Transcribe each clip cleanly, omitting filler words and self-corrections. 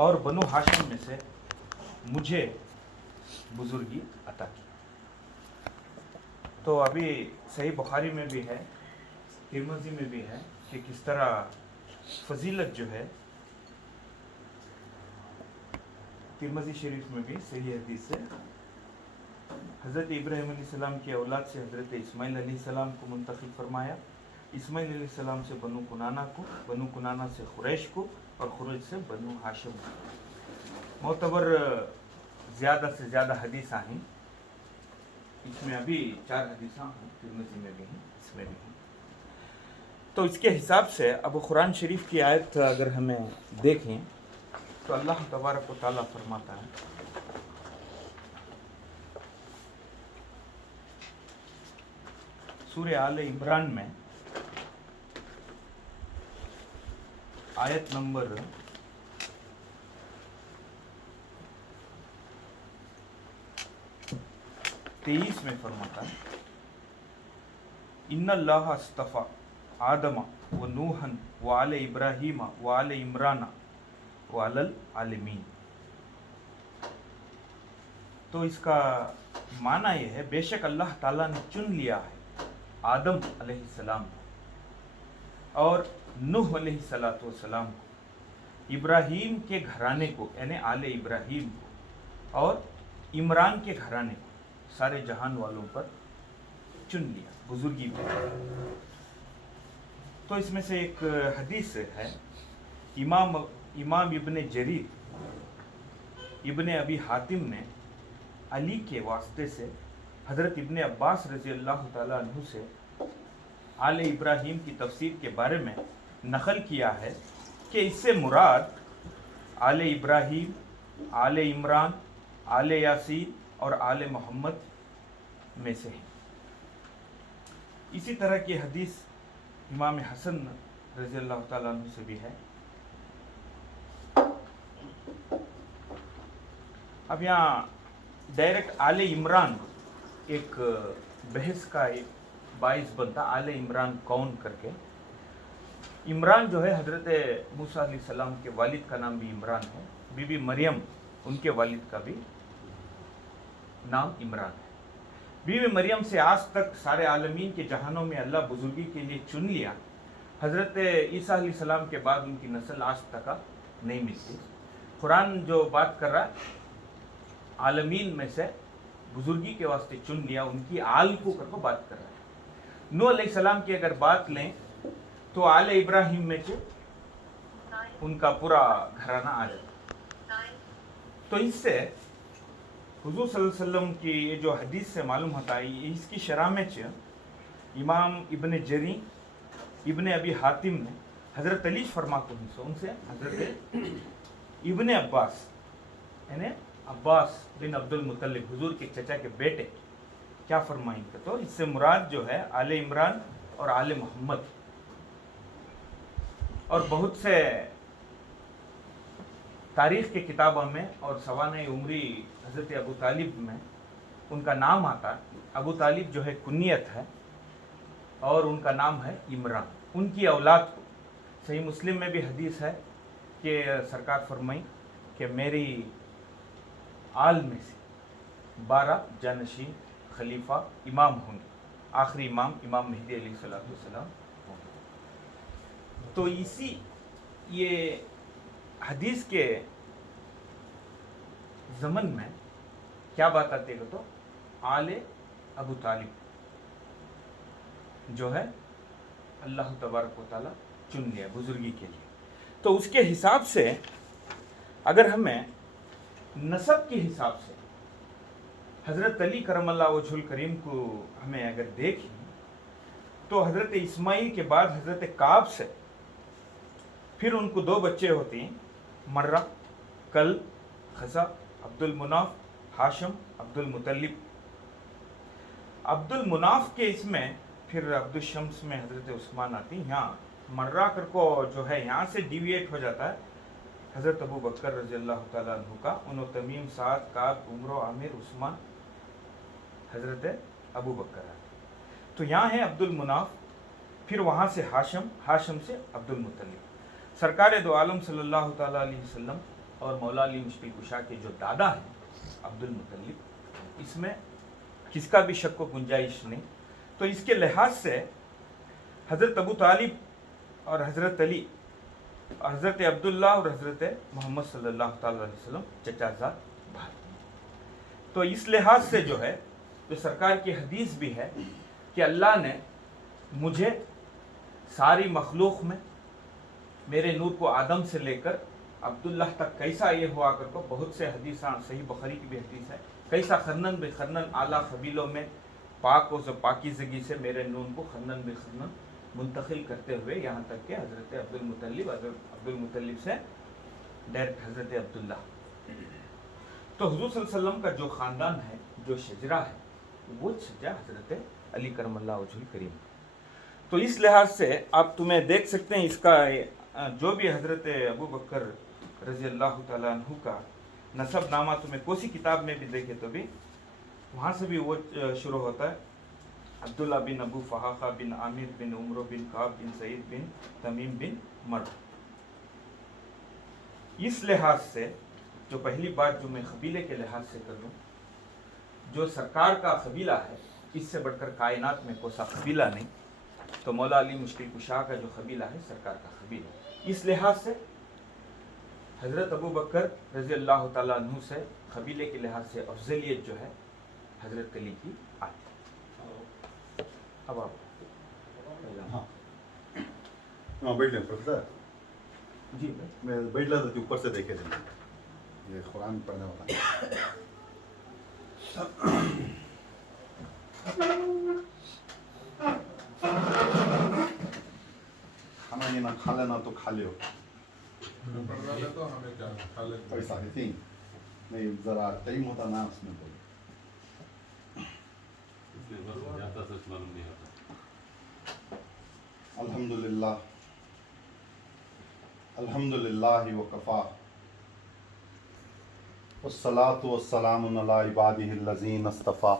اور بنو ہاشم میں سے مجھے بزرگی عطا کی. تو ابھی صحیح بخاری میں بھی ہے، ترمذی میں بھی ہے کہ کس طرح فضیلت جو ہے، ترمذی شریف میں بھی صحیح حدیث سے حضرت ابراہیم علیہ السلام کی اولاد سے حضرت اسماعیل علیہ السلام کو منتخب فرمایا، اسماعیل علیہ السلام سے بنو کنانہ کو، بنو کنانہ سے قریش کو، اور قریش سے بنو ہاشم کو. معتبر زیادہ سے زیادہ حدیث ہیں، اس میں ابھی 4 حدیثاں ہیں، ترمذی میں بھی ہیں، اس میں بھی ہیں. تو اس کے حساب سے اب قرآن شریف کی آیت اگر ہمیں دیکھیں تو اللہ تبارک و تعالیٰ فرماتا ہے سورہ آل عمران میں آیت نمبر 23 میں فرماتا ہے ان اللہ اصطفیٰ آدم و نوحً و آل ابراہیم و آل عمران و علی العالمین. تو اس کا معنی یہ ہے بے شک اللہ تعالیٰ نے چن لیا ہے آدم علیہ السلام کو اور نوح علیہ السلام کو، ابراہیم کے گھرانے کو یعنی آل ابراہیم کو، اور عمران کے گھرانے کو، سارے جہان والوں پر چن لیا بزرگی پر. تو اس میں سے ایک حدیث ہے، امام ابن جریر ابن ابی حاتم نے علی کے واسطے سے حضرت ابن عباس رضی اللہ تعالیٰ عنہ سے آل ابراہیم کی تفسیر کے بارے میں نقل کیا ہے کہ اس سے مراد آل ابراہیم، آل عمران، آل یاسین اور آل محمد میں سے ہیں. اسی طرح کی حدیث امام حسن رضی اللہ تعالیٰ عنہ سے بھی ہے. اب یہاں ڈائریکٹ آل عمران ایک بحث کا ایک باعث بنتا، آل عمران کون کر کے. عمران جو ہے حضرت موسیٰ علیہ السلام کے والد کا نام بھی عمران ہے، بی بی مریم ان کے والد کا بھی نام عمران ہے. بی بی مریم سے آج تک سارے عالمین کے جہانوں میں اللہ بزرگی کے لیے چن لیا. حضرت عیسیٰ علیہ السلام کے بعد ان کی نسل آج تک نہیں ملتی. قرآن جو بات کر رہا ہے عالمین میں سے بزرگی کے واسطے چن لیا، ان کی آل کو کر کو بات کر رہا ہے. نوح علیہ السلام کی اگر بات لیں تو آل ابراہیم میں سے ان کا پورا گھرانہ آ جاتا. تو اس سے حضور صلی اللہ علیہ وسلم کی یہ جو حدیث سے معلوم ہوتا ہے، اس کی شرح میں امام ابن جری ابن ابی حاتم نے حضرت علی فرماتے ہیں ان سے حضرت ابن عباس یعنی عباس بن عبد المطلب حضور کے چچا کے بیٹے کیا فرمائیں گے، تو اس سے مراد جو ہے آل عمران اور آل محمد. اور بہت سے تاریخ کے کتابوں میں اور سوانح عمری حضرت ابو طالب میں ان کا نام آتا. ابو طالب جو ہے کنیت ہے اور ان کا نام ہے عمران. ان کی اولاد کو صحیح مسلم میں بھی حدیث ہے کہ سرکار فرمائیں کہ میری آل میں سے 12 جانشین خلیفہ امام ہوں گے، آخری امام مہدی علیہ السلام ہوں گے. تو اسی یہ حدیث کے ضمن میں کیا بات آتی ہے تو آل ابو طالب جو ہے اللہ تبارک و تعالیٰ چن لیا بزرگی کے لیے. تو اس کے حساب سے اگر ہمیں نسب کے حساب سے حضرت علی کرم اللہ وجہ الکریم کو ہمیں اگر دیکھیں تو حضرت اسماعیل کے بعد حضرت کعب سے پھر ان کو 2 بچے ہوتے ہیں، مرہ، کل، خزا، عبد المناف، ہاشم، عبد المطلب. عبد المناف کے اس میں پھر عبد الشمس میں حضرت عثمان آتی ہیں. یہاں مرہ کر کو جو ہے یہاں سے ڈیویٹ ہو جاتا ہے حضرت ابو بکر رضی اللہ تعالیٰ عنہ کا. انہوں تمیم، سعد، کعب، عمر، عامر، عثمان، حضرت ابو بکر آتے. تو یہاں ہے عبد المناف، پھر وہاں سے ہاشم، ہاشم سے عبد المطلب. سرکار دو عالم صلی اللہ تعالیٰ علیہ وسلم اور مولا علی مشکل کشا کے جو دادا ہیں عبد المطلب، اس میں کس کا بھی شک و گنجائش نہیں. تو اس کے لحاظ سے حضرت ابو طالب اور حضرت علی اور حضرت عبداللہ اور حضرت محمد صلی اللہ تعالی علیہ وسلم چچا زاد بھائی. تو اس لحاظ سے جو ہے جو سرکار کی حدیث بھی ہے کہ اللہ نے مجھے ساری مخلوق میں میرے نور کو آدم سے لے کر عبداللہ تک کیسا یہ ہوا کر کو، بہت سے حدیثاں صحیح بخاری کی بھی حدیث ہے، کیسا خرنن بے خرنن اعلیٰ قبیلوں میں پاک و پاکیزگی سے میرے نون کو خرنن بے خرنن منتقل کرتے ہوئے یہاں تک کہ حضرت عبد المطلب سے ڈائریکٹ حضرت عبداللہ. تو حضور صلی اللہ علیہ وسلم کا جو خاندان ہے، جو شجرہ ہے، وہ شجرہ حضرت علی کرم اللہ وجہ الکریم. تو اس لحاظ سے آپ تمہیں دیکھ سکتے ہیں اس کا جو بھی حضرت ابو بکر رضی اللہ تعالیٰ عنہ کا نسب نامہ تمہیں کوسی کتاب میں بھی دیکھے تو بھی وہاں سے بھی وہ شروع ہوتا ہے عبداللہ بن ابو فحاقہ بن عامر بن عمرو بن کعب بن سعید بن تمیم بن مرہ. اس لحاظ سے جو پہلی بات جو میں قبیلے کے لحاظ سے کر لوں، جو سرکار کا قبیلہ ہے اس سے بڑھ کر کائنات میں کوسا قبیلہ نہیں. تو مولا علی مشکل کشا کا جو قبیلہ ہے سرکار کا قبیلہ، اس لحاظ سے حضرت ابو بکر رضی اللہ تعالیٰ عنہ سے قبیلے کے لحاظ سے افضلیت جو ہے حضرت علی کی آتی. اب آپ ہاں بیٹھ لیں پروفیسر. جی میں بیٹھ رہا تھا کہ اوپر سے دیکھے تھے یہ قرآن پڑھنے والا. کھانا یہ نہ کھا لینا تو کھا لو ایسا تھی نہیں، ذرا ٹائم ہوتا نا اس میں بول. الحمد للہ الحمد للہ وکفا والصلاة والسلام علی عبادہ الذین اصطفیٰ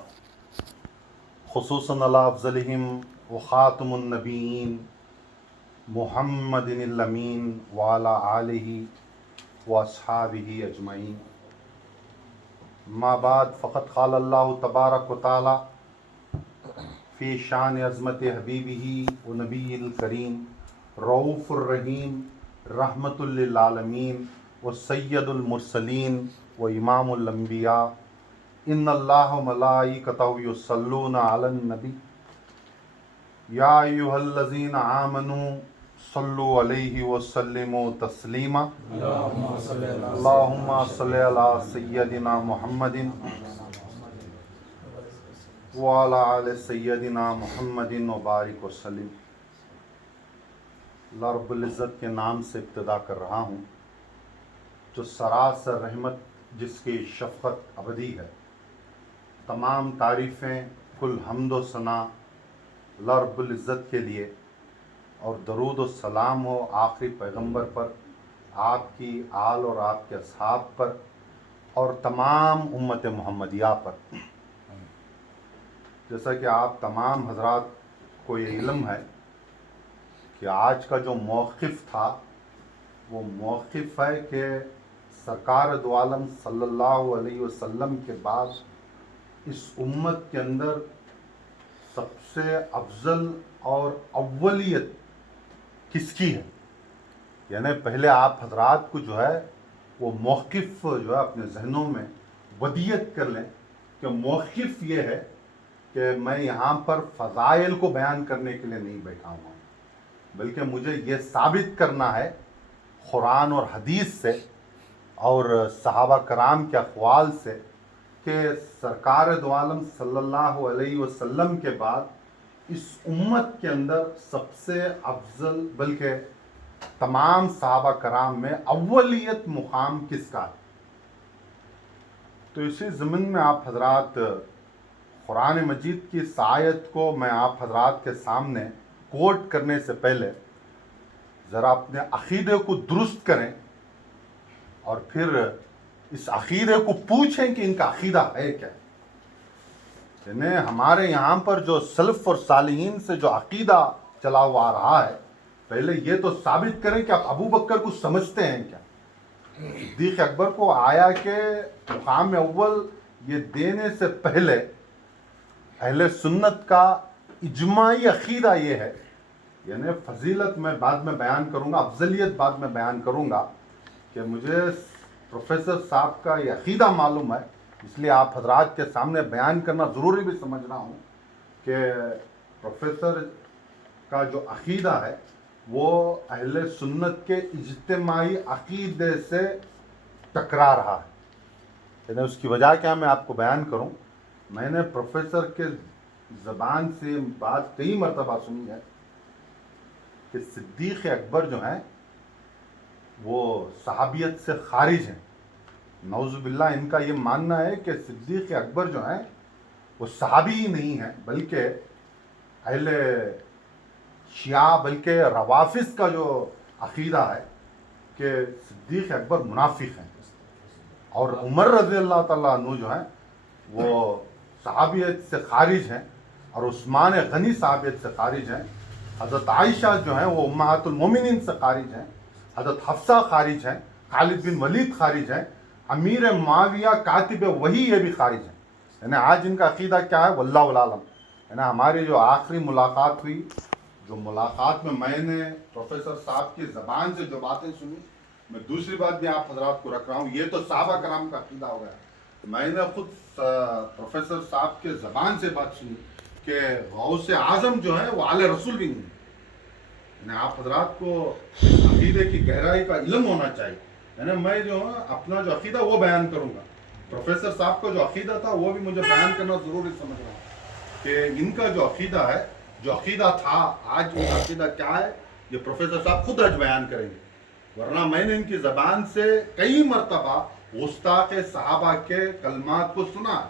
خصوصاً علی افضلہم وخاتم النبیین محمد الامین وعلی آلہ واصحابہ اجمعین. ما بعد فقد قال اللہ تبارک و تعالی فی شان عظمت حبیبہ و نبی الکریم رؤوف الرحیم رحمت للعالمین و سید المرسلین و امام الانبیاء ان اللہ و ملائکتہ یصلون علی النبی یا ایہا الذین آمنوا صلوا علیہ وسلموا تسلیما. اللہم صلی علی سیدنا محمد وعلی آل سیدنا محمد وبارک وسلم. اللہ رب العزت کے نام سے ابتدا کر رہا ہوں جو سراسر رحمت، جس کی شفقت ابدی ہے. تمام تعریفیں، کل حمد و ثنا اللہ رب العزت کے لیے، اور درود و سلام ہو آخری پیغمبر پر، آپ کی آل اور آپ کے اصحاب پر، اور تمام امت محمدیہ پر. جیسا کہ آپ تمام حضرات کو یہ علم ہے کہ آج کا جو موقف تھا وہ موقف ہے کہ سرکار دو عالم صلی اللہ علیہ وسلم کے بعد اس امت کے اندر سب سے افضل اور اولیت کس کی ہے. یعنی پہلے آپ حضرات کو جو ہے وہ موقف جو ہے اپنے ذہنوں میں ودیت کر لیں کہ موقف یہ ہے کہ میں یہاں پر فضائل کو بیان کرنے کے لیے نہیں بیٹھا ہوں، بلکہ مجھے یہ ثابت کرنا ہے قرآن اور حدیث سے اور صحابہ کرام کے اقوال سے کہ سرکار دو عالم صلی اللہ علیہ وسلم کے بعد اس امت کے اندر سب سے افضل، بلکہ تمام صحابہ کرام میں اولیت مقام کس کا ہے. تو اسی ضمن میں آپ حضرات قرآن مجید کی اس آیت کو میں آپ حضرات کے سامنے کوٹ کرنے سے پہلے ذرا اپنے عقیدے کو درست کریں اور پھر اس عقیدے کو پوچھیں کہ ان کا عقیدہ ہے کیا. یعنی ہمارے یہاں پر جو سلف اور صالحین سے جو عقیدہ چلا ہوا آ رہا ہے، پہلے یہ تو ثابت کریں کہ آپ ابو بکر کو سمجھتے ہیں کیا. صدیق اکبر کو آیا کہ مقام اول یہ دینے سے پہلے اہل سنت کا اجماعی عقیدہ یہ ہے، یعنی فضیلت میں بعد میں بیان کروں گا، افضلیت بعد میں بیان کروں گا، کہ مجھے پروفیسر صاحب کا یہ عقیدہ معلوم ہے، اس لیے آپ حضرات کے سامنے بیان کرنا ضروری بھی سمجھ رہا ہوں کہ پروفیسر کا جو عقیدہ ہے وہ اہل سنت کے اجتماعی عقیدے سے ٹکرا رہا ہے۔ یعنی اس کی وجہ کیا میں آپ کو بیان کروں، میں نے پروفیسر کے زبان سے بات کئی مرتبہ سنی ہے کہ صدیق اکبر جو ہیں وہ صحابیت سے خارج ہیں۔ نعوذ باللہ ان کا یہ ماننا ہے کہ صدیق اکبر جو ہیں وہ صحابی ہی نہیں ہیں، بلکہ اہل شیعہ بلکہ روافض کا جو عقیدہ ہے کہ صدیق اکبر منافق ہیں، اور عمر رضی اللہ تعالیٰ عنہ جو ہیں وہ صحابیت سے خارج ہیں، اور عثمان غنی صحابیت سے خارج ہیں، حضرت عائشہ جو ہیں وہ امہات المومنین سے خارج ہیں، حضرت حفصہ خارج ہیں، خالد بن ولید خارج ہیں، امیر معاویہ کاتب وحی یہ بھی خارج ہیں۔ یعنی آج ان کا عقیدہ کیا ہے واللہ العالم۔ یعنی ہماری جو آخری ملاقات ہوئی، جو ملاقات میں نے پروفیسر صاحب کی زبان سے جو باتیں سنی، میں دوسری بات بھی آپ حضرات کو رکھ رہا ہوں، یہ تو صحابہ کرام کا عقیدہ ہو گیا، میں نے خود پروفیسر صاحب کے زبان سے بات سنی کہ غوث اعظم جو ہے وہ آل رسول بھی نہیں ہے۔ یعنی آپ حضرات کو عقیدے کی گہرائی کا علم ہونا چاہیے۔ یعنی میں جو ہے اپنا جو عقیدہ وہ بیان کروں گا، پروفیسر صاحب کا جو عقیدہ تھا وہ بھی مجھے بیان کرنا ضروری سمجھ رہا ہوں کہ ان کا جو عقیدہ ہے، جو عقیدہ تھا، آج ان کا عقیدہ کیا ہے، یہ پروفیسر صاحب خود آج بیان کریں گے، ورنہ میں نے ان کی زبان سے کئی مرتبہ گستاخ صحابہ کے کلمات کو سنا،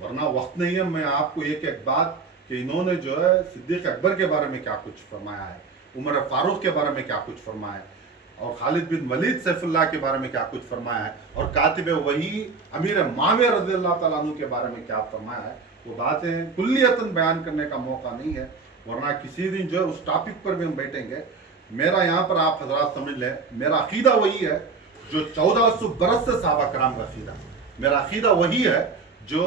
ورنہ وقت نہیں ہے میں آپ کو ایک ایک بات کہ انہوں نے جو ہے صدیق اکبر کے بارے میں کیا کچھ فرمایا ہے، عمر فاروق کے بارے میں کیا کچھ فرمایا ہے، اور خالد بن ولید سیف اللہ کے بارے میں کیا کچھ فرمایا ہے، اور کاتب وحی امیر معاویہ رضی اللہ تعالیٰ عنہ کے بارے میں کیا فرمایا ہے، وہ باتیں کلیتاً بیان کرنے کا موقع نہیں ہے، ورنہ کسی دن جو ہے اس ٹاپک پر بھی ہم بیٹھیں گے۔ میرا یہاں پر آپ حضرات سمجھ لیں، میرا عقیدہ وہی ہے جو 1400 برس سے صحابہ کرام کا عقیدہ، میرا عقیدہ وہی ہے جو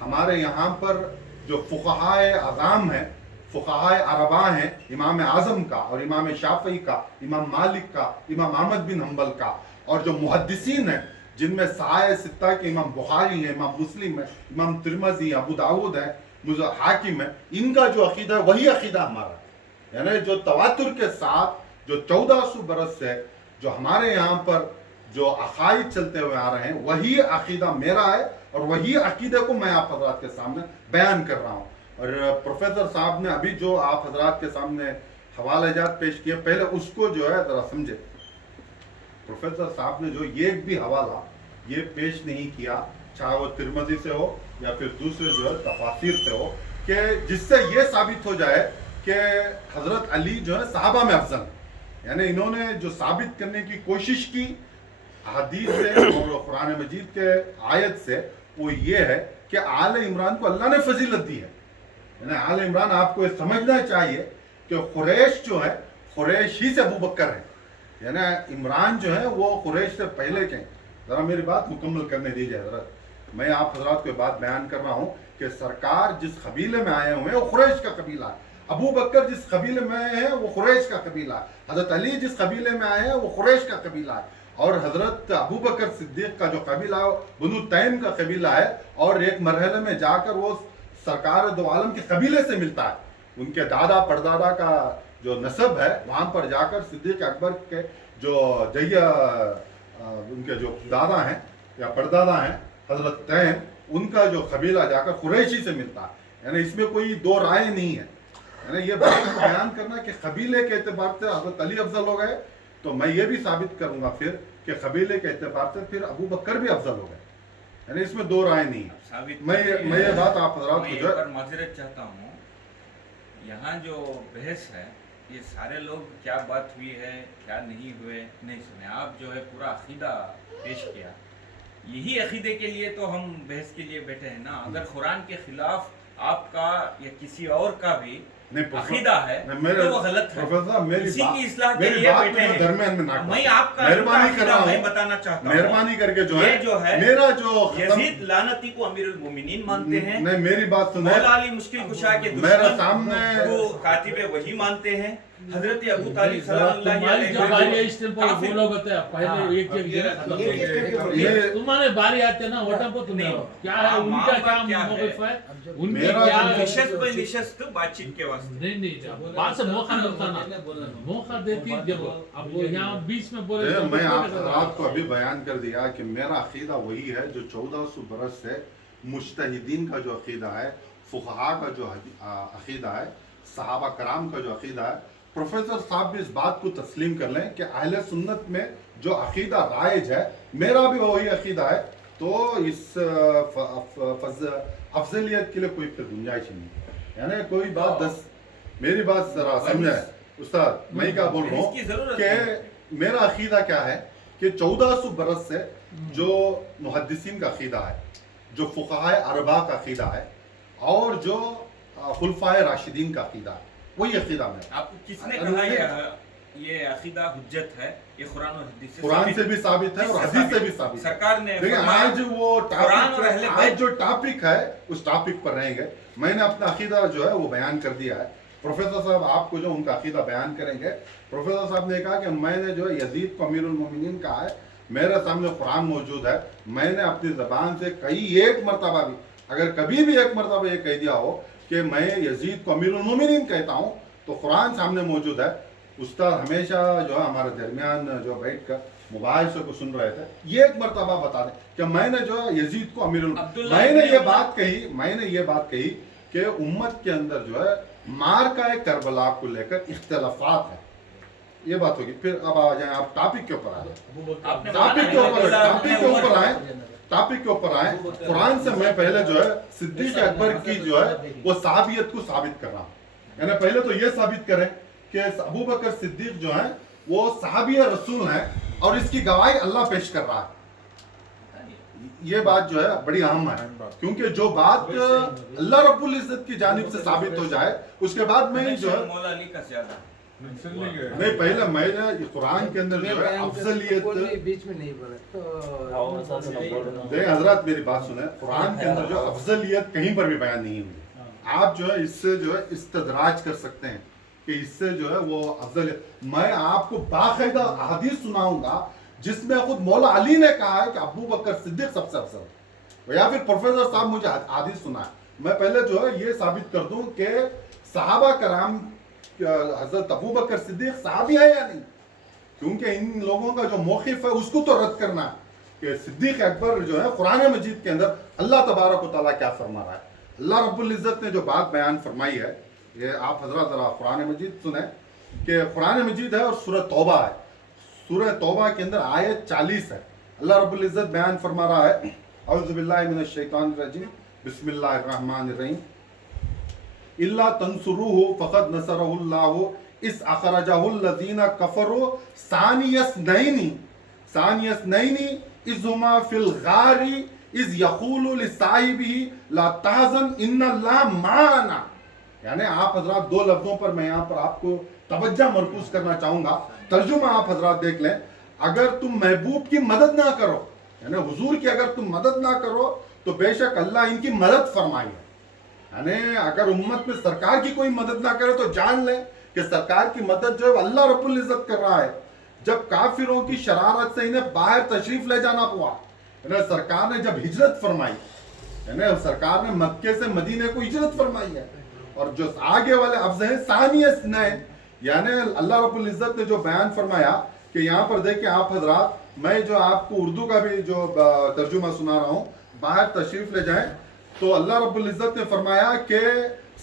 ہمارے یہاں پر جو فقہائے اعظام ہیں، فقہائے اربعہ ہیں، امام اعظم کا اور امام شافعی کا، امام مالک کا، امام احمد بن حنبل کا، اور جو محدثین ہیں جن میں سہائے ستہ کے امام بخاری ہیں، امام مسلم ہے، امام ترمذی، ابو داؤد ہے، حاکم ہے، ان کا جو عقیدہ ہے وہی عقیدہ ہمارا ہے۔ یعنی جو تواتر کے ساتھ جو 1400 برس سے جو ہمارے یہاں پر جو عقائد چلتے ہوئے آ رہے ہیں وہی عقیدہ میرا ہے، اور وہی عقیدے کو میں آپ حضرات کے سامنے بیان کر رہا ہوں۔ اور پروفیسر صاحب نے ابھی جو آپ حضرات کے سامنے حوالہ جات پیش کیے، پہلے اس کو جو ہے ذرا سمجھے۔ پروفیسر صاحب نے جو ایک بھی حوالہ یہ پیش نہیں کیا، چاہے وہ ترمذی سے ہو یا پھر دوسرے جو ہے تفاسیر سے ہو، کہ جس سے یہ ثابت ہو جائے کہ حضرت علی جو ہے صحابہ میں افضل ہے۔ یعنی انہوں نے جو ثابت کرنے کی کوشش کی حدیث سے اور قرآن مجید کے آیت سے، وہ یہ ہے کہ آل عمران کو اللہ نے فضیلت دی ہے۔ یعنی آل عمران آپ کو یہ سمجھنا چاہیے کہ قریش جو ہے، قریش ہی سے ابو بکر ہے، یعنی عمران جو ہے وہ قریش سے پہلے کے ہیں۔ ذرا میری بات مکمل کرنے دیجیے حضرت، میں آپ حضرات کو بات بیان کر رہا ہوں کہ سرکار جس قبیلے میں آئے ہوئے ہیں وہ قریش کا قبیلہ ہے، ابو بکر جس قبیلے میں آئے ہیں وہ قریش کا قبیلہ ہے، حضرت علی جس قبیلے میں آئے ہیں وہ قریش کا قبیلہ ہے، اور حضرت ابو بکر صدیق کا جو قبیلہ ہے بنو تیم کا قبیلہ ہے، اور ایک مرحلے میں جا کر وہ سرکار دو عالم کے قبیلے سے ملتا ہے، ان کے دادا پردادا کا جو نسب ہے وہاں پر جا کر صدیق اکبر کے جو ان کے جو دادا ہیں یا پردادا ہیں حضرت تیم، ان کا جو قبیلہ جا کر قریشی سے ملتا ہے۔ یعنی اس میں کوئی دو رائے نہیں ہے۔ یعنی یہ بات بیان کرنا کہ قبیلے کے اعتبار سے حضرت علی افضل ہو گئے، تو میں یہ بھی ثابت کروں گا پھر کہ قبیلے کے اعتبار سے پھر ابو بکر بھی افضل ہو گئے۔ یعنی اس میں دو رائے نہیں ہے۔ میں یہ بات آپ حضرات کو جو ہے معذرت چاہتا ہوں، یہاں جو بحث ہے یہ سارے لوگ کیا بات ہوئی ہے کیا نہیں ہوئے نہیں سنے، آپ جو ہے پورا عقیدہ پیش کیا، یہی عقیدے کے لیے تو ہم بحث کے لیے بیٹھے ہیں نا۔ اگر قرآن کے خلاف آپ کا یا کسی اور کا بھی نہیں عقیدہ ہے میرے تو وہ غلط ہے. پروفیسر صاحب میری اسی کی اصلاح کے میری لیے بات بیٹھے میں ہیں. درمیان میں نہ کرو. میں آپ کا مہربانی کر رہا میں ہوں بتانا چاہتا ہوں مہربانی کر کے یہ جو ہے میرا جو یزید لعنتی کو امیر المومنین مانتے ہیں. نہیں میری بات سنیں. مولا علی مشکل کشا کے میرا دشمن سامنے کو کاتب وحی مانتے ہیں. حضرت ابو طالب سلام اللہ تمہاری جو باری ہے اس ٹائم پر کافر. بولو بتا پہلے ایک تمہارے باری آتے نا وہ ٹائم پر تم کیا ہے ان کا کیا موقف ہے ان کے کیا نشست پہ نشست بات چیت کے واسطے نہیں بات سے موقع ملتا نا موقع دیتی جب اب یہاں بیچ میں بولے میں آپ حضرات کو ابھی بیان کر دیا کہ میرا عقیدہ وہی ہے جو 1400 برس سے مجتہدین کا جو عقیدہ ہے، فقہاء کا جو عقیدہ ہے، صحابہ کرام کا جو عقیدہ ہے. پروفیسر صاحب بھی اس بات کو تسلیم کر لیں کہ اہل سنت میں جو عقیدہ رائج ہے میرا بھی وہی عقیدہ ہے، تو اس افضلیت کے لیے کوئی پھر گنجائش ہی نہیں. یعنی کوئی بات میری بات ذرا سمجھے استاد، میں کیا بول رہا ہوں کہ میرا عقیدہ کیا ہے کہ 1400 برس سے جو محدثین کا عقیدہ ہے، جو فقہاء اربعہ کا عقیدہ ہے، اور جو خلفائے راشدین کا عقیدہ ہے، وہی عقیدہ میں. آپ کو کس نے کہا یہ عقیدہ حجت ہے؟ یہ قرآن اور حدیث قرآن سے بھی ثابت ہے اور حدیث سے بھی ثابت ہے. سرکار نے آج وہ آج جو ٹاپک ہے اس ٹاپک پر رہیں گے. میں نے اپنا عقیدہ جو ہے وہ بیان کر دیا ہے. پروفیسر صاحب آپ کو جو ان کا عقیدہ بیان کریں گے، پروفیسر صاحب نے کہا کہ میں نے جو یزید کو امیر المومنین کہا ہے، میرے سامنے قرآن موجود ہے. میں نے اپنی زبان سے ایک مرتبہ بھی، اگر کبھی بھی ایک مرتبہ یہ کہہ دیا ہو کہ میں یزید کو امیر المومنین کہتا ہوں تو قرآن سامنے موجود ہے. استاد ہمیشہ جو ہے ہمارے درمیان جو بیٹھ کر مباحثے کو سن رہے تھے، یہ ایک مرتبہ بتا دیں کہ میں نے جو ہے یزید کو امیر میں نے یہ بات کہی کہ امت کے اندر جو ہے مارکہ کربلا کو لے کر اختلافات ہیں. یہ بات ہوگی. پھر اب آ جائیں آپ ٹاپک کے اوپر آئیں. ٹاپک کے اوپر آئیں. قرآن سے میں پہلے جو ہے صدیق اکبر کی جو ہے وہ صحابیت کو ثابت کر رہا ہوں. یعنی پہلے تو یہ ثابت کریں کہ ابو بکر صدیق جو ہیں وہ صحابی رسول ہیں اور اس کی گواہی اللہ پیش کر رہا ہے. یہ بات جو ہے بڑی اہم ہے، کیونکہ جو بات اللہ رب العزت کی جانب سے ثابت ہو جائے اس کے بعد میں جو ہے مولا علی کا زیادہ نہیں پہلے میں نے قرآن کے اندر جو ہے افضلیت بیچ میں نہیں بولا. دیکھیں حضرات میری بات سنیں، قرآن کے اندر جو افضلیت کہیں پر بھی بیان نہیں ہوئی. آپ جو ہے اس سے جو ہے استدراج کر سکتے ہیں کہ اس سے جو ہے وہ افضلیت. میں آپ کو باقاعدہ حدیث سناؤں گا جس میں خود مولا علی نے کہا ہے کہ ابو بکر صدیق سب سے افضل، یا پھر پروفیسر صاحب مجھے حدیث سنا ہے. میں پہلے جو ہے یہ ثابت کر دوں کہ صحابہ کرام حضرت ابو بکر صدیق صحابی ہے یا نہیں، کیونکہ ان لوگوں کا جو موقف ہے اس کو تو رد کرنا ہے کہ صدیق اکبر جو ہے قرآن مجید کے اندر اللہ تبارک و تعالیٰ کیا فرما رہا ہے. اللہ رب العزت نے جو بات بیان فرمائی ہے، یہ آپ حضرات ذرا قرآن مجید سنیں کہ قرآن مجید ہے اور سورہ توبہ ہے. سورہ توبہ کے اندر آیت 40 ہے. اللہ رب العزت بیان فرما رہا ہے، اعوذ باللہ من الشیطان الرجیم، بسم اللہ الرحمن الرحیم، الا تنصروه فقد نصرہ اللہ اذ اخرجہ الذین کفروا ثانی اثنین اذ ہما فی الغار اذ یقول لصاحبہ لا تحزن ان اللہ معنا. یعنی آپ حضرات دو لفظوں پر میں یہاں پر آپ کو توجہ مرکوز کرنا چاہوں گا. ترجمہ آپ حضرات دیکھ لیں. اگر تم محبوب کی مدد نہ کرو، یعنی حضور کی اگر تم مدد نہ کرو تو بے شک اللہ ان کی مدد فرمائی ہے. یعنی اگر امت میں سرکار کی کوئی مدد نہ کرے تو جان لیں کہ سرکار کی مدد جو ہے اللہ رب العزت کر رہا ہے. جب کافروں کی شرارت سے انہیں باہر تشریف لے جانا پڑا، یعنی سرکار نے جب ہجرت فرمائی، یعنی سرکار نے مکے سے مدینے کو ہجرت فرمائی ہے، اور جو آگے والے لفظ ہیں ثانی اثنین، یعنی اللہ رب العزت نے جو بیان فرمایا کہ یہاں پر دیکھیں آپ حضرات، میں جو آپ کو اردو کا بھی جو ترجمہ سنا رہا ہوں، باہر تشریف لے جائیں تو اللہ رب العزت نے فرمایا کہ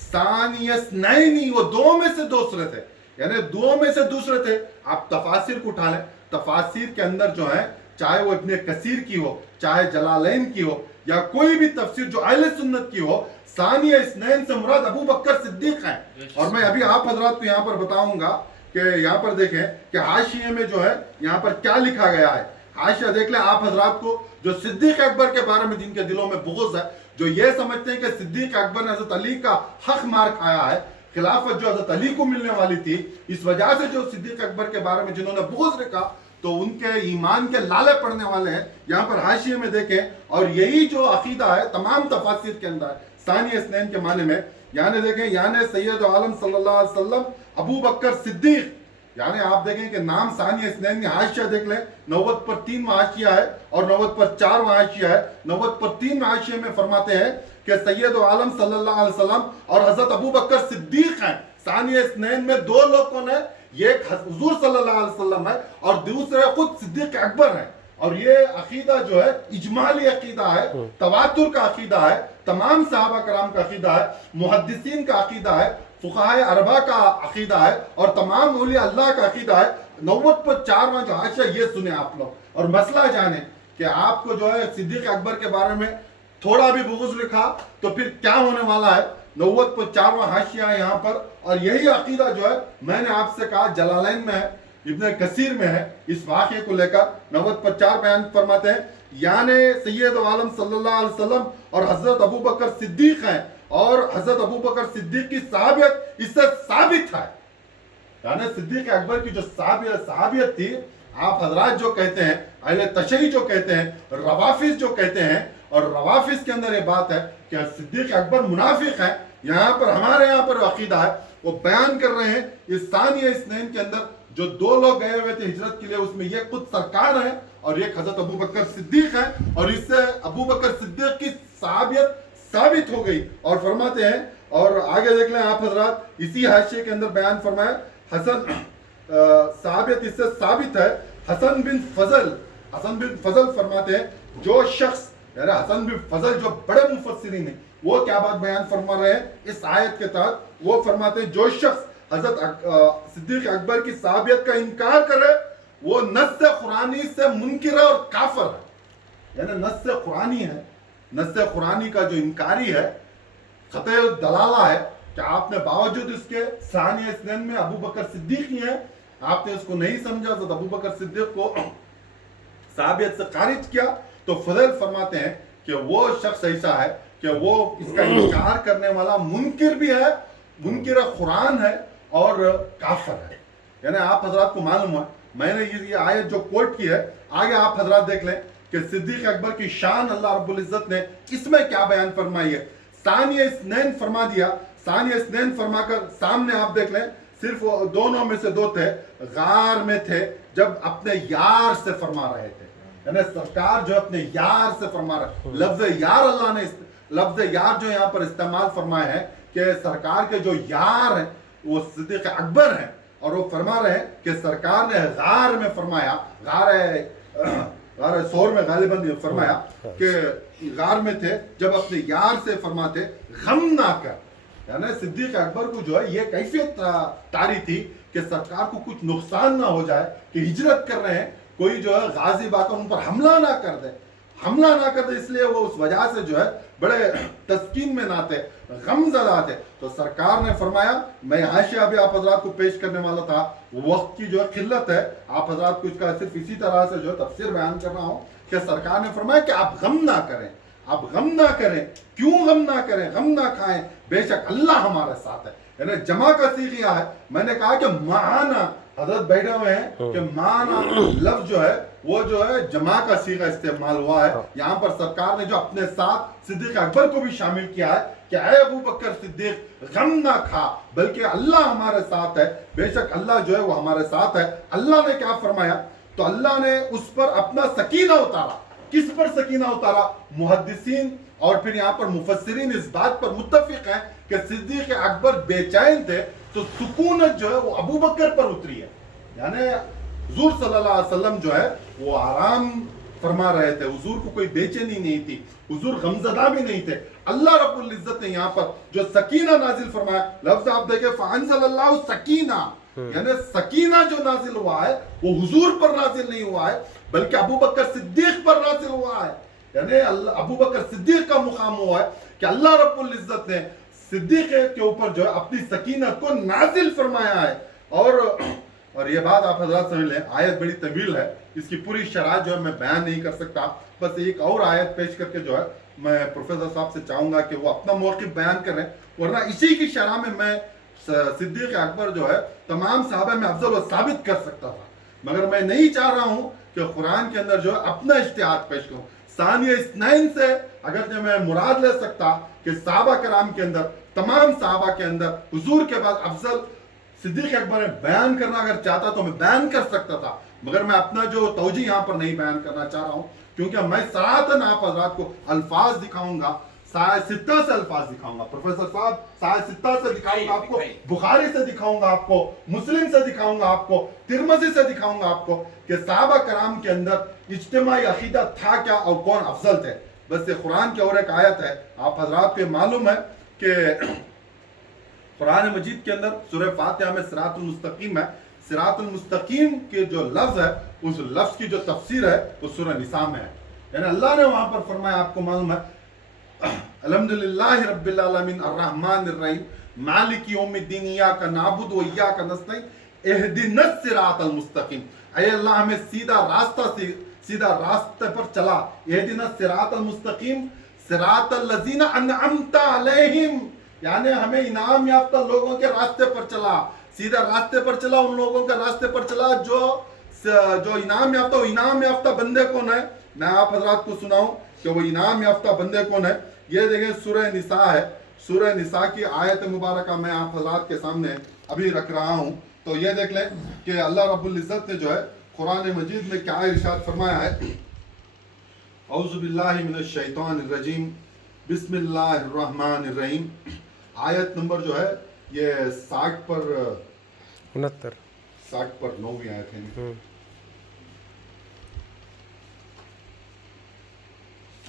ثانی اثنین، وہ دو میں سے دوسرے تھے، یعنی دو میں سے دوسرے تھے. آپ تفاسیر کو اٹھا لیں، تفاسیر کے اندر جو ہے چاہے وہ ابن کثیر کی ہو، چاہے جلالین کی ہو، یا کوئی بھی تفسیر جو اہل سنت کی ہو، ثانی اثنین سے مراد ابو بکر صدیق ہیں. اور میں ابھی آپ حضرات کو یہاں پر بتاؤں گا کہ یہاں پر دیکھیں کہ حاشیے میں جو ہے یہاں پر کیا لکھا گیا ہے. حاشیہ دیکھ لیں آپ حضرات کو، جو صدیق اکبر کے بارے میں جن کے دلوں میں بغض ہے، جو یہ سمجھتے ہیں کہ صدیق اکبر نے حضرت علی کا حق مار کھایا ہے، खिलाफत जो हजरत अली को मिलने वाली थी, इस वजह से जो सिद्दीक अकबर के बारे में जिन्होंने बुग़्ज़ रखा तो उनके ईमान के लाले पड़ने वाले हैं। यहाँ पर हाशिए में देखें, और यही जो अकीदा है तमाम तफासिर के अंदर सानी इस्नैन के माने में, यानी देखें यानी सैयद आलम सल्लल्लाहु अलैहि वसल्लम अबू बकर सिद्दीक, यानी आप देखें कि नाम सानी इस्नैन का हाशिया देख लें, 90 पर 3 हाशिया है और 90 पर 4 हाशिया है। 90 पर 3 हाशिए में फरमाते हैं कि सैयद आलम सल्लल्लाहु अलैहि वसल्लम और हजरत अबू बकर सिद्दीक हैं। सानी इस्नैन में 2 लोग कौन है? ये एक हुजूर सल्लल्लाहु अलैहि वसल्लम है और दूसरे खुद सिद्दीक अकबर हैं। और ये अकीदा जो है इजमाली अकीदा है, तवातुर का अकीदा है, तमाम सहाबा कराम का अकीदा है, मुहद्दिसीन का अकीदा है, फुक़हाए अरबा का अकीदा है और तमाम औलिया अल्लाह का अकीदा है। 90 पर 4वां जो हाशिया ये सुने आप लोग, और मसला जाने कि आपको जो है सिद्दीक अकबर के बारे में थोड़ा भी बुग़्ज़ लिखा तो फिर क्या होने वाला है। 90 पर 4वां हाशिया है यहाँ पर, और यही अकीदा जो है मैंने आपसे कहा जलालैन में है, इब्न कसीर में है। इस वाक़े को लेकर 90 पर 4 बयान फरमाते हैं, यानी सैयद आलम सल्लल्लाहु अलैहि वसल्लम और हजरत अबू बकर सिद्दीक हैं, और हजरत अबू बकर सिद्दीक की सहाबियत इससे साबित है। यानी सिद्दीक अकबर की जो सहाबियत थी, आप हजरात जो कहते हैं, अहले तशय्युअ जो कहते हैं, रवाफिज जो कहते हैं, और रवाफिज के अंदर ये बात है कि सिद्दीक अकबर मुनाफिक है। यहाँ पर हमारे यहाँ पर अकीदा है वो बयान कर रहे हैं। इस सानी इस्नैन के अंदर जो 2 लोग गए हुए थे हिजरत के लिए, उसमें ये खुद सरकार है और एक हजरत अबू बकर सिद्दीक है, और इससे अबू बकर सिद्दीक की सहाबियत साबित हो गई। और फरमाते हैं, और आगे देख लें आप हजरात, इसी हाशिए के अंदर बयान फरमाया, हसन सहाबियत इससे साबित है। हसन बिन फजल फरमाते हैं, जो शख्स, यानी हसन बिन फजल जो बड़े मुफस्सिरीन हैं, वो क्या बात बयान फरमा रहे हैं इस आयत के तहत। वो फरमाते हैं, जो शख्स हजरत सिद्दीक अकबर की सहाबियत का इनकार करे वो नस्स कुरानी से मुनकिर और काफिर है। यानी नस्स कुरानी है, नस्स कुरानी का जो इनकारी है, खते दलाला है कि आपने बावजूद इसके सानी इस्नैन में अबू बकर सिद्दीक ही है, आपने इसको नहीं समझा तो अबू बकर सिद्दीक को सहाबियत से खारिज किया। तो फजल फरमाते हैं कि वो शख्स ऐसा है कि वो इसका इनकार करने वाला मुनकिर भी है, मुनकिर कुरान है और काफिर है। यानी आप हजरात को मालूम है, मैंने ये आयत जो कोट की है, आगे आप हजरात देख लें कि सिद्दीक अकबर की शान अल्लाह रब्बुल इज्जत ने इसमें क्या बयान फरमाई है। सानी इस्नैन फरमा दिया, सानी इस्नैन फरमाकर सामने आप देख लें, सिर्फ दोनों में से 2 थे, गार में थे जब अपने यार से फरमा रहे थे। यानी सरकार जो अपने यार से फरमा रहा, लफ्ज यार अल्लाह ने लफ्ज यार जो यहाँ पर इस्तेमाल फरमाया है कि सरकार के जो यार हैं वो सिद्दीक अकबर हैं, और वो फरमा रहे हैं कि सरकार ने गार में फरमाया, गार सौर में गालिबन फरमाया कि गार में थे जब अपने यार से फरमाते गम ना कर। यानी सिद्दीक अकबर को जो है ये कैफियत तारी थी कि सरकार को कुछ नुकसान ना हो जाए, कि हिजरत कर रहे हैं, कोई जो है गाजी बाकर उन पर हमला ना कर दे, इसलिए वो उस वजह से जो है बड़े तस्कीन में ना थे, गमज़दा थे। तो सरकार ने फरमाया, मैं हाशिया अभी आप हजरात को पेश करने वाला था, वक्त की जो है किल्लत है, आप हजरात को इसका सिर्फ इसी तरह से जो है तफसीर बयान कर रहा हूँ कि सरकार ने फरमाया कि आप गम ना करें, आप गम ना करें। क्यों गम ना करें, गम ना खाएं, बेशक अल्लाह हमारे साथ है। यानी जमा का सीगिया है, मैंने कहा कि माना, हजरत बैठे हुए हैं कि माना लफ्ज जो है वो जो है जमा का सीगा इस्तेमाल हुआ है। यहाँ पर सरकार ने जो अपने साथ सिद्दीक अकबर को भी शामिल किया है कि ऐ अबू बकर सिद्दीक गम ना खा, बल्कि अल्लाह हमारे साथ है, बेशक अल्लाह जो है वो हमारे साथ है। अल्लाह ने क्या फरमाया, तो अल्लाह ने उस पर अपना सकीना उतारा। किस पर सकीना उतारा? मुहद्दिसीन और फिर यहाँ पर मुफस्सिरीन इस बात पर मुत्तफिक हैं कि सिद्दीक अकबर बेचैन थे तो सुकूनत जो है वो अबू बकर पर उतरी है। यानी हुजूर सल्लल्लाहु अलैहि वसल्लम जो है वो आराम फरमा रहे थे, हुजूर को कोई बेचैनी नहीं थी, हुजूर गमज़दा भी नहीं थे। अल्लाह रब्बुल इज्जत ने यहाँ पर जो सकीना नाजिल फरमाया, लफ्ज आप देखें फ़अंज़लल्लाहु सकीना, यानी सकीना जो नाजिल हुआ है वो हुजूर पर नाजिल नहीं हुआ है, बल्कि अबू बकर सिद्दीक पर नाजिल हुआ है। यानी अबू बकर सिद्दीक का मुकाम हुआ है कि अल्लाह रब्बुल इज्जत ने सिद्दीक के ऊपर जो है अपनी सकीनत को नाजिल फरमाया है। और ये बात आप हजरात समझ लें, आयत बड़ी तवील है, इसकी पूरी शराह जो है मैं बयान नहीं कर सकता। बस एक और आयत पेश करके जो है मैं प्रोफेसर साहब से चाहूँगा कि वो अपना मौक़िफ़ बयान करें, वरना इसी की शरह में मैं सिद्दीक अकबर जो है तमाम सहाबा में अफजल वो साबित कर सकता था, मगर मैं नहीं चाह रहा हूँ कि कुरान के अंदर जो है अपना इज्तिहाद पेश करूँ। सानिया इस्नैन से अगर जो मैं मुराद ले सकता कि सहाबा कराम के अंदर, तमाम सहाबा के अंदर हुजूर के बाद अफजल सिद्दीक अकबर में बयान करना अगर चाहता तो मैं बयान कर सकता था, मगर मैं अपना जो तौजी यहाँ पर नहीं बयान करना चाह रहा हूँ, क्योंकि मैं सराहतन आप हजरात को अल्फाज दिखाऊंगा, साया सित्ता से अल्फाज दिखाऊंगा, प्रोफेसर साहब साया सित्ता से दिखाऊंगा आपको, बुखारी से दिखाऊंगा आपको, मुस्लिम से दिखाऊंगा आपको, तिरमजी से दिखाऊंगा आपको कि सहाबा कराम के अंदर इज्तिमाई अकीदा था क्या और कौन अफजल थे। बस ये कुरान की और एक आयत है, आप हजरात को मालूम है कि कुरान मजीद के अंदर सूरह फातिहा में सिरातुल मुस्तकीम है, सिरातुल मुस्तकीम के जो लफ्ज है उस लफ्ज की जो तफसीर है वो सूरह निसा में है। यानी अल्लाह ने वहां पर फरमाया, आपको मालूम है, अल्हम्दुलिल्लाहि रब्बिल आलमीन अर्रहमानिर रहीम मालिक यौमिद्दीन इय्याका नअबुदु व इय्याका नस्तईन इहदिनस सिरातल मुस्तकीम, ऐ अल्लाह हमें सीधा रास्ते पर चला, इहदिनस सिरातल मुस्तकीम सिरातल लज़ीना अनअमता अलैहिम, यानी हमें इनाम याफ्ता लोगों के रास्ते पर चला, सीधा रास्ते पर चला, उन लोगों के रास्ते पर चला जो इनाम याफ्ता। वो इनाम याफ्ता बंदे कौन है, मैं आप हजरात को सुनाऊं कि वो इनाम याफ्ता बंदे कौन है। ये देखें सूरह निसा है, सूरह निसा की आयत मुबारका मैं आप हजरात के सामने अभी रख रहा हूं, तो ये देख लें कि अल्लाह रब्बुल इज्जत ने जो है कुरान मजीद में क्या इरशाद फरमाया है। औज़ु बिल्लाहि मिनश शैतानिर रजीम, बिस्मिल्लाहिर रहमानिर रहीम। आयत नंबर जो है ये 60 पर 9वीं आयत है।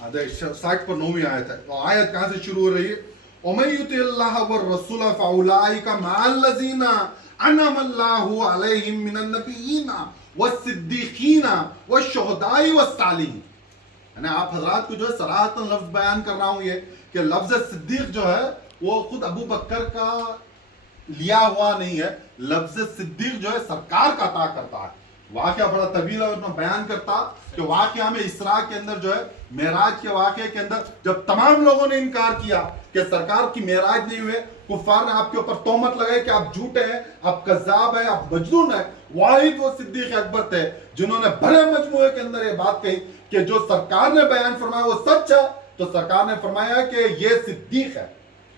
आधे 60 पर 9वीं आयत है। तो आयत कहाँ से शुरू हो रही है? उमन युतिल्लाह व रसूल फउलाइका मअल्लज़ीना अनअमल्लाहु अलैहिम मिनन नबिय्यीना वस्सिद्दीकीना वश्शुहदाई वस्सालिहीन। यानी आप हजरात को जो है सराहतन लफ्ज बयान कर रहा हूँ ये कि लफ्ज सिद्दीक जो है वो खुद अबू बकर का लिया हुआ नहीं है, लफ्ज सिद्दीक जो है सरकार का अता करता है। वाक़या बड़ा तवील और मैं बयान करता कि वाक़या में इसरा के अंदर जो है मेराज के वाक़े के अंदर जब तमाम लोगों ने इनकार किया कि सरकार की मेराज नहीं हुए, कुफार ने आपके ऊपर तोहमत लगाई कि आप झूठे हैं, आप कज़्ज़ाब हैं, आप मजनून हैं, वाहिद वो सिद्दीक अकबर थे जिन्होंने भरे मजमुए के अंदर ये बात कही कि जो सरकार ने बयान फरमाया वो सच है। तो सरकार ने फरमाया कि ये सिद्दीक है।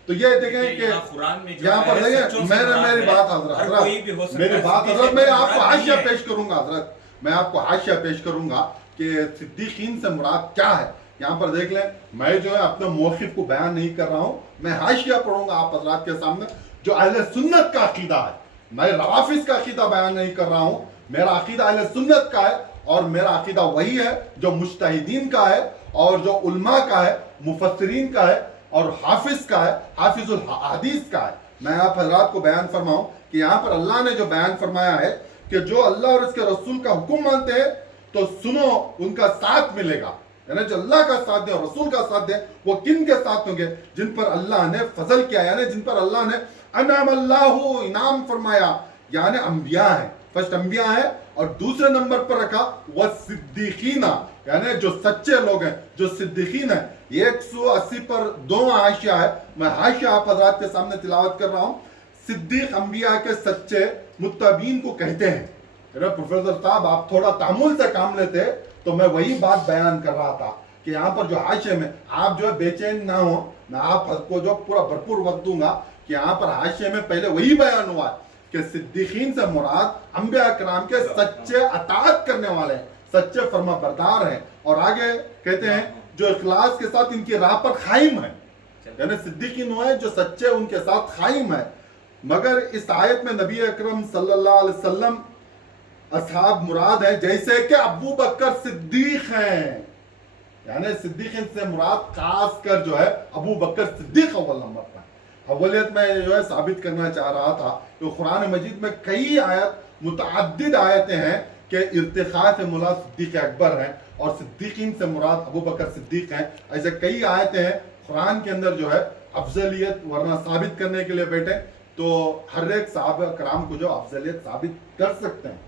तो ये देखें कि यहाँ पर देखें, मेरी बात हजरत, मेरी बात हजरत, मैं आपको हाशिया पेश करूंगा हजरत, मैं आपको हाशिया पेश करूंगा कि सिद्दीकीन से मुराद क्या है। यहाँ पर देख लें, मैं जो है अपने मौक़िफ़ को बयान नहीं कर रहा हूँ, मैं हाशिया पढ़ूंगा आप हजरात के सामने जो अहले सुन्नत का अकीदा है। मैं रवाफिज़ का अकीदा बयान नहीं कर रहा हूँ, मेरा अकीदा अहले सुन्नत का है और मेरा अकीदा वही है जो मुज्तहिदीन का है और जो उलमा का है, मुफस्सिरीन का है और हाफिज का है, हाफिजुल हदीस का है। मैं आप हजरात को बयान फरमाऊं कि यहाँ पर अल्लाह ने जो बयान फरमाया है कि जो अल्लाह और उसके रसूल का हुक्म मानते हैं तो सुनो उनका साथ मिलेगा, यानी जो अल्लाह का साथ दे और रसूल का साथ दे वो किन के साथ होंगे? जिन पर अल्लाह ने फजल किया, यानी जिन पर अल्लाह ने अनअमल्लाहु इनाम फरमाया, यानी अंबिया है, फर्स्ट अंबिया है और दूसरे नंबर पर रखा वह सिद्दीकीना, यानी जो सच्चे लोग हैं, जो सिद्दीकीन है। 180 पर 2 हाशिया है, मैं हाशिया आप हजरात के सामने तिलावत कर रहा हूँ। सिद्दीक अंबिया के सच्चे मुत्तबीन को कहते हैं। प्रोफेसर साहब आप थोड़ा तामुल से काम लेते तो मैं वही बात बयान कर रहा था कि यहाँ पर जो हाशिया में आप जो है बेचैन ना हो, मैं आपको जो पूरा भरपूर वक्त दूंगा कि यहाँ पर हाशिया में पहले वही बयान हुआ कि सिद्दीकीन से मुराद अंबिया कराम के सच्चे अताअत करने वाले हैं, सच्चे फर्मा बरदार हैं। और आगे कहते हैं जो इखलास के साथ इनकी राह पर कायम है, यानी सिद्दीकीन वो है जो सच्चे उनके साथ कायम है। मगर इस आयत में नबी अकरम सल्लल्लाहु अलैहि वसल्लम असहाब मुराद है जैसे कि अबू बकर सिद्दीक हैं, यानी सिद्दीकीन से मुराद खास कर जो है अबू बकर सिद्दीक अव्वल नंबर पर। अव्वलियत में जो है साबित करना चाह रहा था तो कुरान मजीद में कई आयत मुतअद्दिद आयतें हैं कि इर्तिखा से मुराद सिद्दीक अकबर हैं और सिद्दीकीन से मुराद अबू बकर सिद्दीक हैं। ऐसे कई आयतें हैं कुरान के अंदर जो है अफजलियत वरना साबित करने के लिए बैठे तो हर एक साहब कराम को जो अफजलियत साबित कर सकते हैं।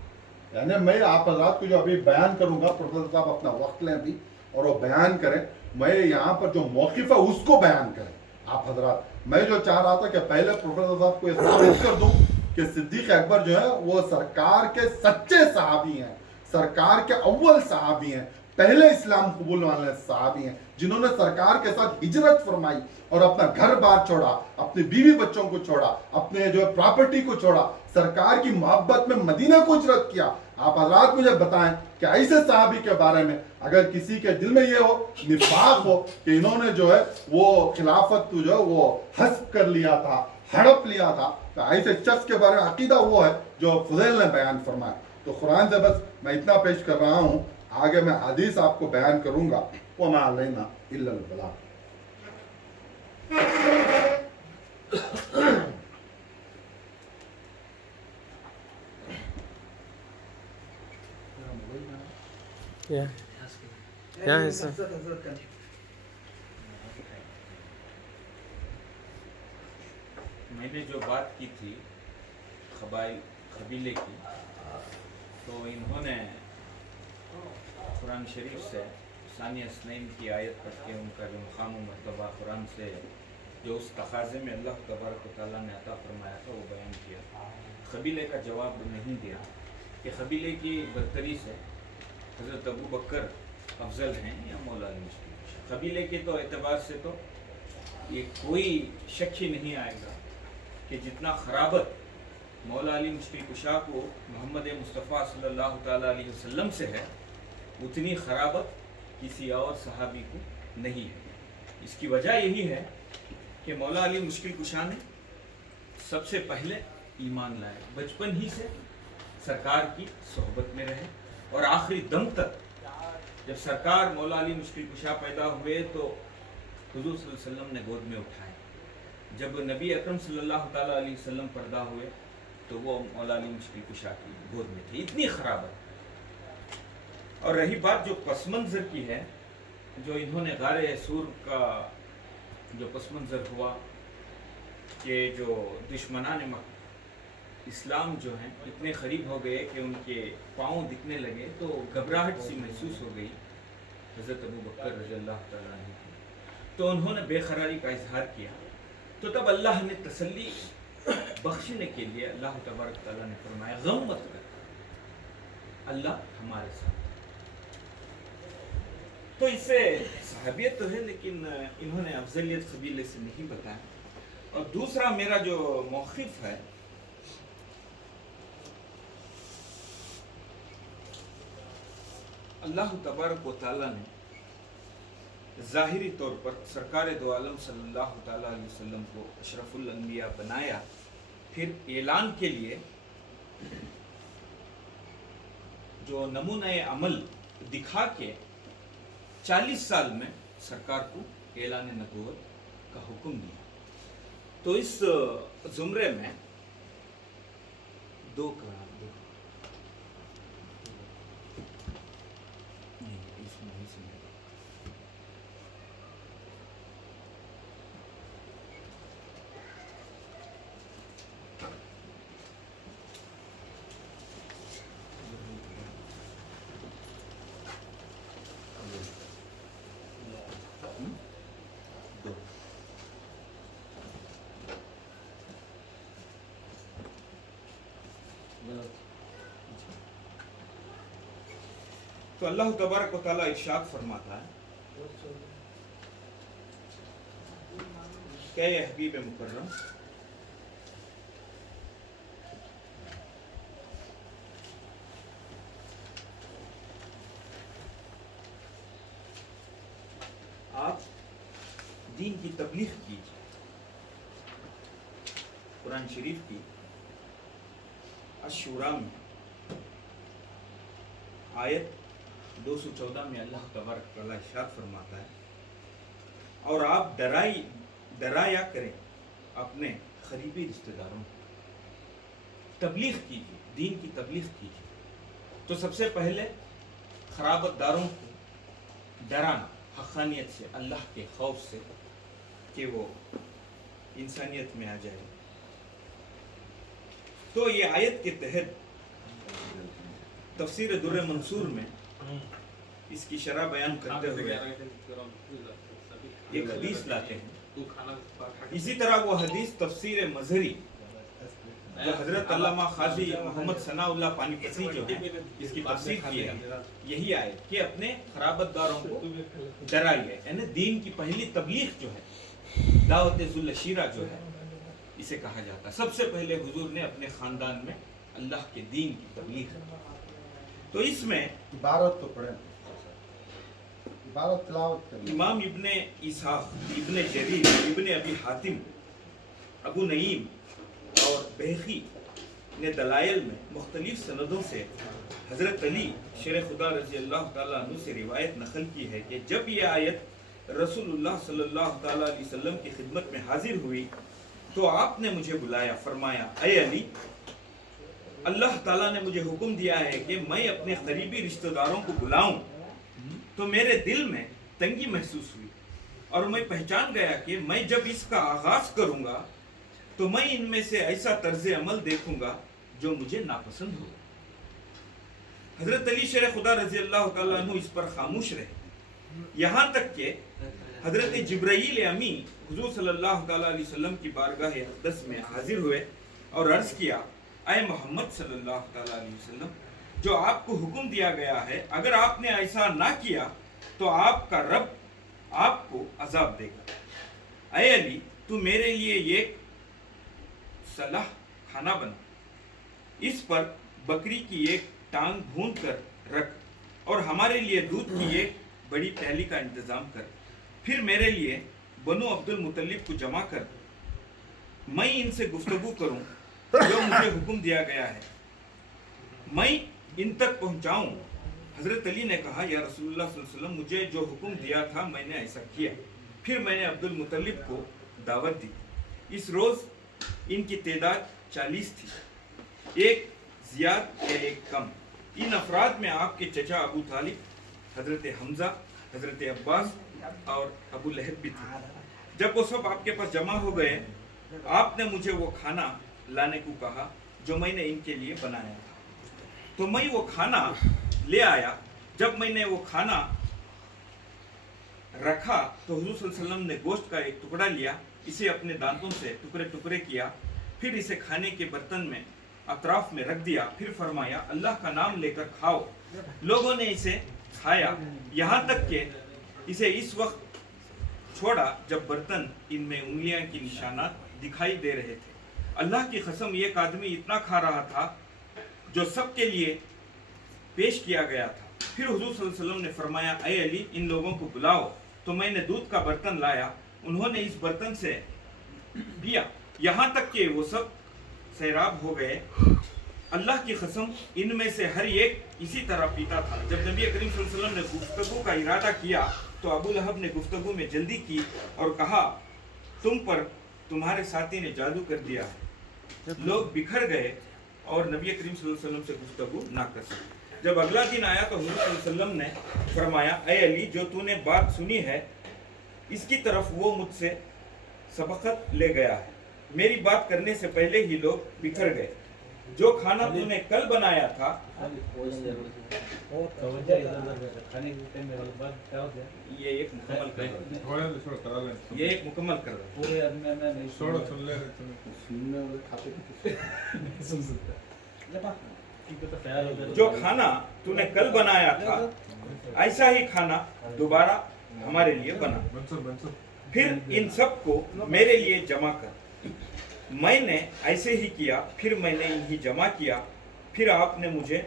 यानी मैं आप हज़रात को जो अभी बयान करूंगा, प्रोफेसर साहब अपना वक्त लें अभी और वो बयान करें, मैं यहाँ पर जो मौक़िफ़ है उसको बयान करें आप हज़रात। میں جو چاہ رہا تھا کہ پہلے پروفیسر صاحب کو یہ ثابت کر دوں کہ صدیق اکبر جو ہے وہ سرکار کے سچے صحابی ہیں، سرکار کے اول صحابی ہیں، پہلے اسلام قبول والے صحابی ہیں، جنہوں نے سرکار کے ساتھ ہجرت فرمائی اور اپنا گھر بار چھوڑا، اپنی بیوی بچوں کو چھوڑا، اپنے جو پراپرٹی کو چھوڑا، سرکار کی محبت میں مدینہ کو ہجرت کیا۔ آپ حضرات مجھے بتائیں کہ ایسے صحابی کے بارے میں اگر کسی کے دل میں یہ ہو، نفاق ہو کہ انہوں نے جو ہے وہ خلافت جو ہے وہ حسب کر لیا تھا، ہڑپ لیا تھا، تو ایسے شخص کے بارے میں عقیدہ وہ ہے جو فضیل نے بیان فرمایا۔ تو قرآن سے بس میں اتنا پیش کر رہا ہوں، آگے میں حدیث آپ کو بیان کروں گا۔ وَمَا عَلَيْنَا إِلَّا الْبَلَاغُ۔ میں نے جو بات کی تھی قبیلے کی، تو انہوں نے قرآن شریف سے ثانی اثنین کی آیت پڑھ کے ان کا جو مقام و مرتبہ قرآن سے جو اس تقاضے میں اللہ تبارک و تعالیٰ نے عطا فرمایا تھا وہ بیان کیا۔ قبیلے کا جواب نہیں دیا کہ قبیلے کی برتری سے حضرت ابو بکر افضل ہیں یا مولا علی مشکل کشا۔ قبیلے کے تو اعتبار سے تو یہ کوئی شک ہی نہیں آئے گا کہ جتنا خرابت مولا علی مشکل کشا کو محمد مصطفیٰ صلی اللہ تعالیٰ علیہ وسلم سے ہے، اتنی خرابت کسی اور صحابی کو نہیں ہے۔ اس کی وجہ یہی ہے کہ مولا علی مشکل کشا نے سب سے پہلے ایمان لائے، بچپن ہی سے سرکار کی صحبت میں رہے، اور آخری دم تک جب سرکار مولا علی مشکل کشا پیدا ہوئے تو حضور صلی اللہ علیہ وسلم نے گود میں اٹھائے۔ جب نبی اکرم صلی اللہ تعالیٰ علیہ وسلم پیدا ہوئے تو وہ مولا علی مشکل کشا کی گود میں تھے، اتنی خرابت۔ اور رہی بات جو پس منظر کی ہے، جو انہوں نے غار سور کا جو پس منظر ہوا کہ جو دشمنان اسلام جو ہیں اتنے قریب ہو گئے کہ ان کے پاؤں دکھنے لگے تو گھبراہٹ سی محسوس ہو گئی حضرت ابو بکر رضی اللہ تعالیٰ عنہ کی، تو انہوں نے بے قراری کا اظہار کیا۔ تو تب اللہ نے تسلی بخشنے کے لیے اللہ تبارک تعالیٰ نے فرمایا غم مت کر، اللہ ہمارے ساتھ۔ تو اس سے صحابیت تو ہے، لیکن انہوں نے افضلیت قبیلے سے نہیں بتایا۔ اور دوسرا میرا جو موقف ہے، اللہ تبارک و تعالیٰ نے ظاہری طور پر سرکار دو عالم صلی اللہ تعالیٰ علیہ وسلم کو اشرف الانبیاء بنایا، پھر اعلان کے لیے جو نمونہ عمل دکھا کے 40 سال میں سرکار کو اعلان نبوت کا حکم دیا۔ تو اس زمرے میں دو تو اللہ تبارک و تعالیٰ ارشاد فرماتا ہے کہ اے حبیب مکرم، آپ دین کی تبلیغ کیجیے۔ قرآن شریف کی الشورى میں آیت 214 میں اللہ تبارک تعالیٰ ارشاد فرماتا ہے، اور آپ ڈرایا کریں اپنے قریبی رشتہ داروں کو، تبلیغ کیجیے، دین کی تبلیغ کیجیے۔ تو سب سے پہلے خرابت داروں کو ڈرانا حقانیت سے، اللہ کے خوف سے کہ وہ انسانیت میں آ جائے۔ تو یہ آیت کے تحت تفسیر در منصور میں اس کی شرح بیان کرتے ہوئے ایک حدیث لاتے ہیں इसी तरह वो हदीस तफसीर मजहरी जो हजरत अल्लामा खाजी मोहम्मद सनाउल्लाह पानीपती जो है इसकी तफसीर की है, यही आए कि अपने खराबतदारों को डराइए, यानी दीन की पहली तबलीग जो है दावत जुल शीरा जो है इसे कहा जाता है। सबसे पहले हुजूर ने अपने खानदान में अल्लाह के दीन की तबलीग की। तो इसमें इबारत तो पढ़े, इबारत तिलावत करें। इमाम इब्ने इसाक, इब्ने जरीर, इब्ने अबी हातिम, अबू नईम और बैहकी ने दलाइल में मुख्तलिफ सनदों से हज़रत अली शेर खुदा रज़ी अल्लाह ताला अन्हु से रिवायत नकल की है कि जब ये आयत रसूलुल्लाह सल्लल्लाहु ताला अलैहि वसल्लम की खिदमत में हाजिर हुई तो आपने मुझे बुलाया, फरमाया ऐ अली, अल्लाह ताला ने मुझे हुक्म दिया है कि मैं अपने करीबी रिश्तेदारों को बुलाऊं। तो मेरे दिल में तंगी महसूस हुई और मैं पहचान गया कि मैं जब इसका आगाज करूंगा तो मैं इनमें से ऐसा तर्ज अमल देखूंगा जो मुझे नापसंद हो। हजरत अली शेर खुदा रजी अल्लाह ताला अन्हु इस पर खामोश रहे, यहाँ तक कि हजरत जिब्राईल अमी हुजूर सल्लल्लाहु ताला अलैहि वसल्लम की बारगाह अक़दस में हाजिर हुए और अर्ज किया, ऐ मोहम्मद सल्लल्लाहु ताला अलैहि वसल्लम, जो आपको हुक्म दिया गया है, अगर आपने ऐसा ना किया तो आपका रब आपको अजाब देगा। ऐ अली, तू मेरे लिए ये सलाह खाना बना, इस पर बकरी की एक टांग भून कर रख और हमारे लिए दूध की एक बड़ी प्याली का इंतजाम कर। फिर मेरे लिए बनु अब्दुल मुतल्लिब को जमा कर, मैं इनसे गुफ्तगू करूं जो मुझे हुक्म दिया गया है, मैं इन तक पहुंचाऊं। हजरत अली ने कहा, या रसूलुल्लाह सल्लल्लाहु अलैहि वसल्लम, मुझे जो हुक्म दिया था मैंने ऐसा किया। फिर मैंने अब्दुल मुतल्लिब को दावत दी। इस रोज इनकी तादाद 40 थी, एक ज़ियाद या एक कम। इन अफराद में आपके चचा अबू तालिब, हजरत हमजा, हजरत अब्बास और अबू लहब भी थे। जब वो सब आपके पास जमा हो गए, आपने मुझे वो खाना लाने को कहा जो मैंने इनके लिए बनाया था। तो मैं वो खाना ले आया। जब मैंने वो खाना रखा तो हुजूर सल्लल्लाहु अलैहि वसल्लम ने गोश्त का एक टुकड़ा लिया, इसे अपने दांतों से टुकड़े टुकड़े किया, फिर इसे खाने के बर्तन में अतराफ में रख दिया। फिर फरमाया, अल्लाह का नाम लेकर खाओ। लोगों ने इसे खाया, यहाँ तक कि इसे इस वक्त छोड़ा जब बर्तन इनमें उंगलियां की निशानात दिखाई दे रहे थे। अल्लाह की कसम, एक आदमी इतना खा रहा था जो सबके लिए पेश किया गया था। फिर हुजूर सल्लल्लाहु अलैहि वसल्लम ने फरमाया, ऐ अली, इन लोगों को बुलाओ। तो मैंने दूध का बर्तन लाया, उन्होंने इस बर्तन से पिया, यहाँ तक कि वो सब सैराब हो गए। अल्लाह की कसम, इनमें से हर एक इसी तरह पीता था। जब नबी करीम सल्लल्लाहु अलैहि वसल्लम ने गुफ्तगू का इरादा किया तो अबू लहब ने गुफ्तगू में जल्दी की और कहा, तुम पर तुम्हारे साथी ने जादू कर दिया है। लोग बिखर गए और नबी करीम सल्लल्लाहु अलैहि वसल्लम से गुफ्तगू ना कर सके। जब अगला दिन आया तो हुजूर सल्लल्लाहु अलैहि वसल्लम ने फरमाया, ऐ अली, जो तूने बात सुनी है इसकी तरफ वो मुझसे सबकत ले गया है। मेरी बात करने से पहले ही लोग बिखर गए। जो खाना तूने कल बनाया था, ये एक मुकम्मल कर, ये एक मुकम्मल कर जो खाना तूने कल बनाया था, ऐसा ही खाना दोबारा हमारे लिए बना। फिर इन सब को मेरे लिए जमा कर। मैंने ऐसे ही किया, फिर मैंने इन्हें जमा किया। फिर आपने मुझे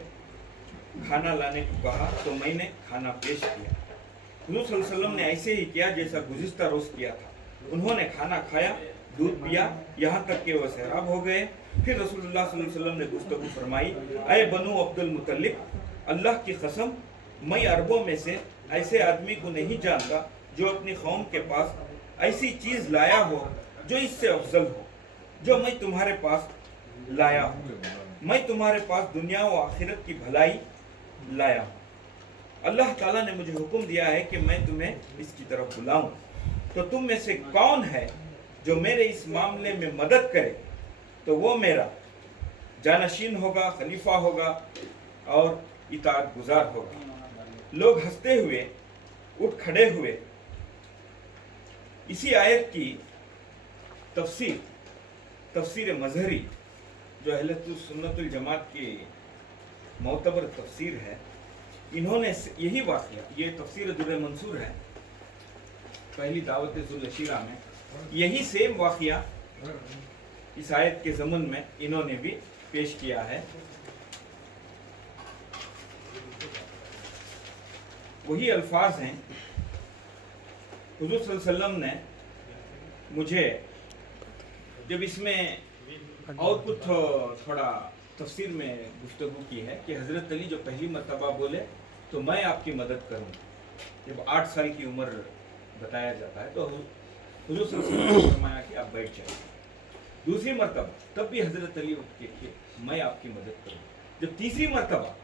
खाना लाने को कहा तो मैंने खाना पेश किया। हुजूर सल्लल्लाहु अलैहि वसल्लम ने ऐसे ही किया जैसा गुज़िश्ता रोज़ किया था। उन्होंने खाना खाया, दूध पिया, यहाँ तक कि वह सैराब हो गए। फिर रसूलुल्लाह सल्लल्लाहु अलैहि वसल्लम ने गुफ्तगू फरमाई, ऐ बनु अब्दुल मुतल्लिब, अल्लाह की कसम, मैं अरबों में से ऐसे आदमी को नहीं जानता जो अपनी कौम के पास ऐसी चीज़ लाया हो जो इससे अफजल हो, जो मैं तुम्हारे पास लाया हूँ। मैं तुम्हारे पास दुनिया व आखिरत की भलाई लाया हूँ। अल्लाह ताला ने मुझे हुक्म दिया है कि मैं तुम्हें इसकी तरफ बुलाऊं। तो तुम में से कौन है जो मेरे इस मामले में मदद करे? तो वो मेरा जानशीन होगा, खलीफा होगा और इताअत गुजार होगा। लोग हंसते हुए उठ खड़े हुए। इसी आयत की तफसीर मजहरी जो अहले सुन्नतुल जमात की मोतबर तफसीर है, इन्होंने यही वाक़या, ये तफसीर दुर्र मंसूर है पहली दावत ज़ुल अशीरा में, यही सेम वाक़या इस आयत के ज़मन में इन्होंने भी पेश किया है। वही अल्फाज हैं। हुज़ूर सल्लल्लाहु अलैहि वसल्लम ने मुझे जब इसमें और कुछ थोड़ा तफसीर में गुफ्तगू की है कि हज़रत अली जो पहली मरतबा बोले तो मैं आपकी मदद करूँगा, जब 8 साल की उम्र बताया जाता है तो हुज़ूर सल्लल्लाहु अलैहि वसल्लम ने फरमाया कि आप बैठ जाइए। दूसरी मरतबा तब भी हज़रत अली उठ के कि मैं आपकी मदद करूँगा। जब तीसरी मरतबा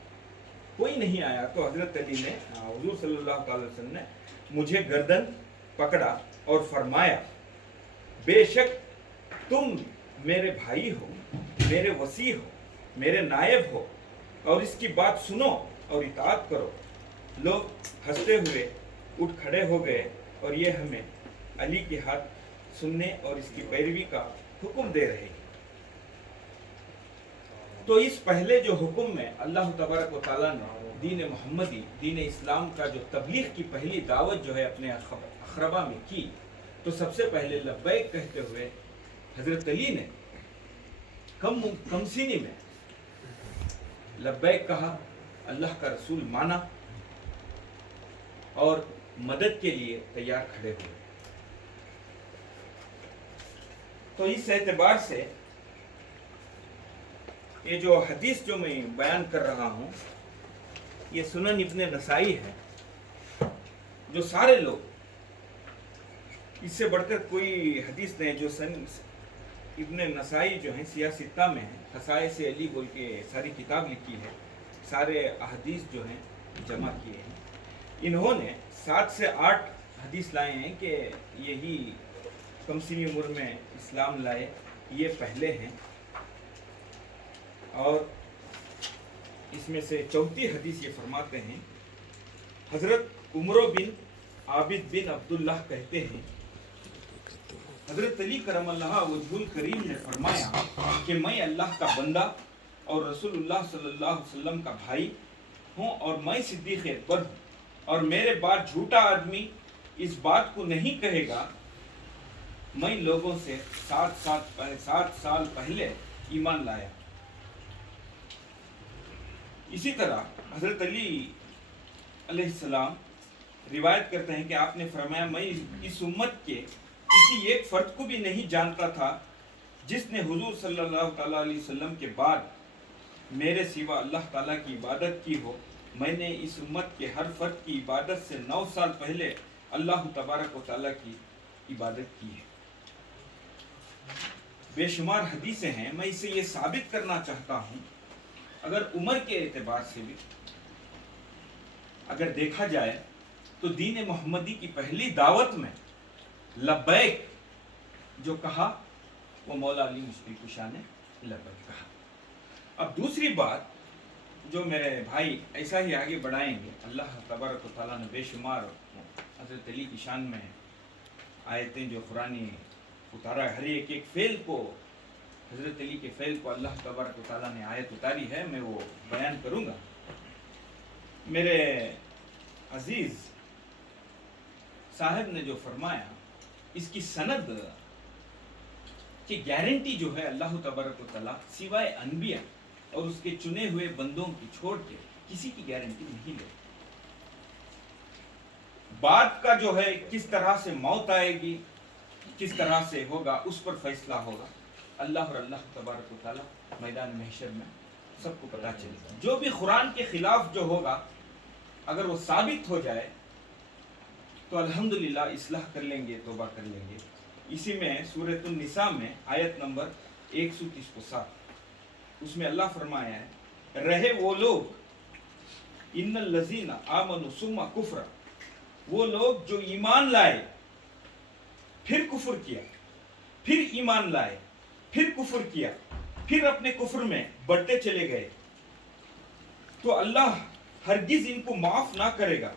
कोई नहीं आया तो हज़रत अली ने, हुज़ूर सल्लल्लाहु अलैहि वसल्लम ने मुझे गर्दन पकड़ा और फरमाया, बेशक तुम मेरे भाई हो, मेरे वसी हो, मेरे नायब हो, और इसकी बात सुनो और इताअत करो। लोग हंसते हुए उठ खड़े हो गए और ये हमें अली के हाथ सुनने और इसकी पैरवी का हुक्म दे रहे हैं। तो इस पहले जो हुक्म में अल्लाह तबारक व तआला ने दीन मोहम्मदी, दीन इस्लाम का जो तबलीग की पहली दावत जो है अपने अखरबा में की, तो सबसे पहले लब्बैक कहते हुए हज़रत अली ने कमसीनी में लब्बैक कहा, अल्लाह का रसूल माना और मदद के लिए तैयार खड़े हुए। तो इस एतबार से ये जो हदीस जो मैं बयान कर रहा हूँ, ये सुनन इब्ने नसाई है, जो सारे लोग, इससे बढ़कर कोई हदीस नहीं, जो इब्ने नसाई जो है सियासित्ता में है, खसाए से अली बोल के सारी किताब लिखी है, सारे हदीस जो हैं जमा किए हैं। इन्होंने 7 से 8 हदीस लाए हैं कि यही कमसीनी उम्र में इस्लाम लाए, ये पहले हैं। और इसमें से चौथी हदीस ये फरमाते हैं, हज़रत उमर बिन आबिद बिन अब्दुल्लाह कहते हैं, हज़रत अली करमल्लाह वजहुल करीम ने फरमाया कि मैं अल्लाह का बंदा और रसूलुल्लाह सल्लल्लाहु अलैहि वसल्लम का भाई हूँ, और मैं सिद्दीक़ अकबर हूँ, और मेरे बाद झूठा आदमी इस बात को नहीं कहेगा, मैं लोगों से 7 साल पहले ईमान लाया। इसी तरह हज़रत अली अलैहिस्सलाम रिवायत करते हैं कि आपने फरमाया, मैं इस उम्मत के किसी एक फर्द को भी नहीं जानता था जिसने हुजूर सल्लल्लाहु अलैहि वसल्लम के बाद मेरे सिवा अल्लाह ताला की इबादत की हो। मैंने इस उम्मत के हर फर्द की इबादत से 9 साल पहले अल्लाह तबारक व तआला की इबादत की है। बेशुमार हदीसें हैं। मैं इसे ये साबित करना चाहता हूँ, अगर उम्र के एतबार से भी अगर देखा जाए तो दीन मोहम्मदी की पहली दावत में लब्बैक जो कहा वो मौला अली मुश्किल कुशा ने लब्बैक कहा। अब दूसरी बात जो मेरे भाई ऐसा ही आगे बढ़ाएंगे, अल्लाह तबारक व तआला ने बेशुमार हज़रत अली की शान में आयतें जो कुरानी उतारा है, हर एक फ़ेल को, हज़रत अली के फ़ेल को अल्लाह तबारक व तआला ने आयत उतारी है, मैं वो बयान करूँगा। मेरे अजीज़ साहब ने जो फरमाया, इसकी सनद की गारंटी जो है अल्लाह तबारक व तआला सिवाय अनबिया और उसके चुने हुए बंदों की छोड़ के किसी की गारंटी नहीं ले। बाद का जो है किस तरह से मौत आएगी, किस तरह से होगा, उस पर फैसला होगा अल्लाह और अल्लाह तबारक व तआला मैदान महशर में सबको पता चलेगा। जो भी कुरान के खिलाफ जो होगा, अगर वो साबित हो जाए तो अल्हम्दुलिल्लाह इस्लाह कर लेंगे, तौबा कर लेंगे। इसी में सूरह निसा में आयत नंबर 130 उसमें अल्लाह फरमाया है, रहे वो लोग इन्नल लज़ीना आमनु सुम्मा कुफ्र, वो लोग जो ईमान लाए फिर कुफ्र किया, फिर ईमान लाए, फिर कुफ्र किया, फिर अपने कुफ्र में बढ़ते चले गए, तो अल्लाह हरगिज इनको माफ ना करेगा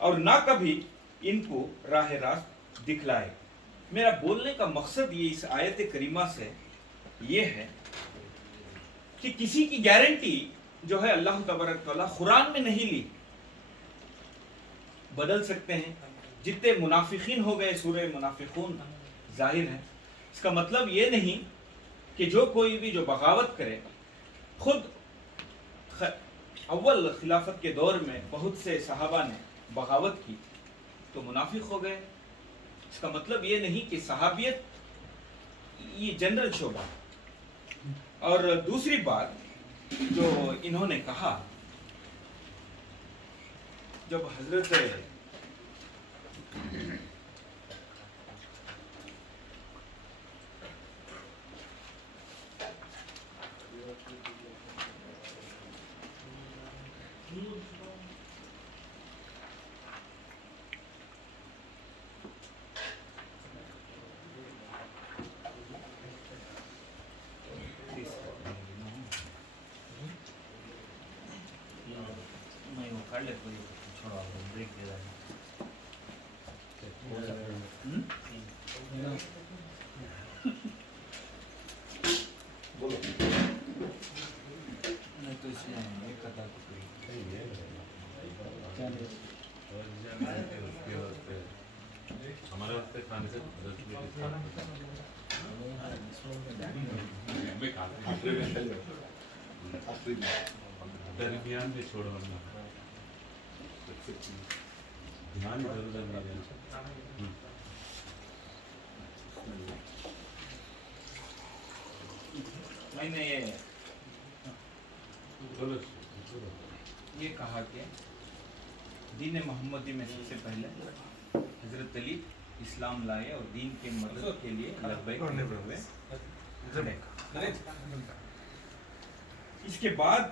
और ना कभी इनको राह रास्त दिखलाए। میرا بولنے کا مقصد یہ اس آیت کریمہ سے یہ ہے کہ کسی کی گارنٹی جو ہے اللہ تبارک تعالیٰ قرآن میں نہیں لی. بدل سکتے ہیں. جتنے منافقین ہو گئے سورہ منافقون ظاہر ہے. اس کا مطلب یہ نہیں کہ جو کوئی بھی جو بغاوت کرے, خود اول خلافت کے دور میں بہت سے صحابہ نے بغاوت کی تو منافق ہو گئے. اس کا مطلب یہ نہیں کہ صحابیت یہ جنرل شعبہ. اور دوسری بات جو انہوں نے کہا, جب حضرت हमारे वक्त खाने से दरमियान में छोड़ना ध्यान इधर उधर नहीं देना. मैंने ये कहा कि दीन मोहम्मदी में सबसे पहले हजरत अली इस्लाम लाए और दीन के मदद के लिए लब्बैक कहते हुए. इसके बाद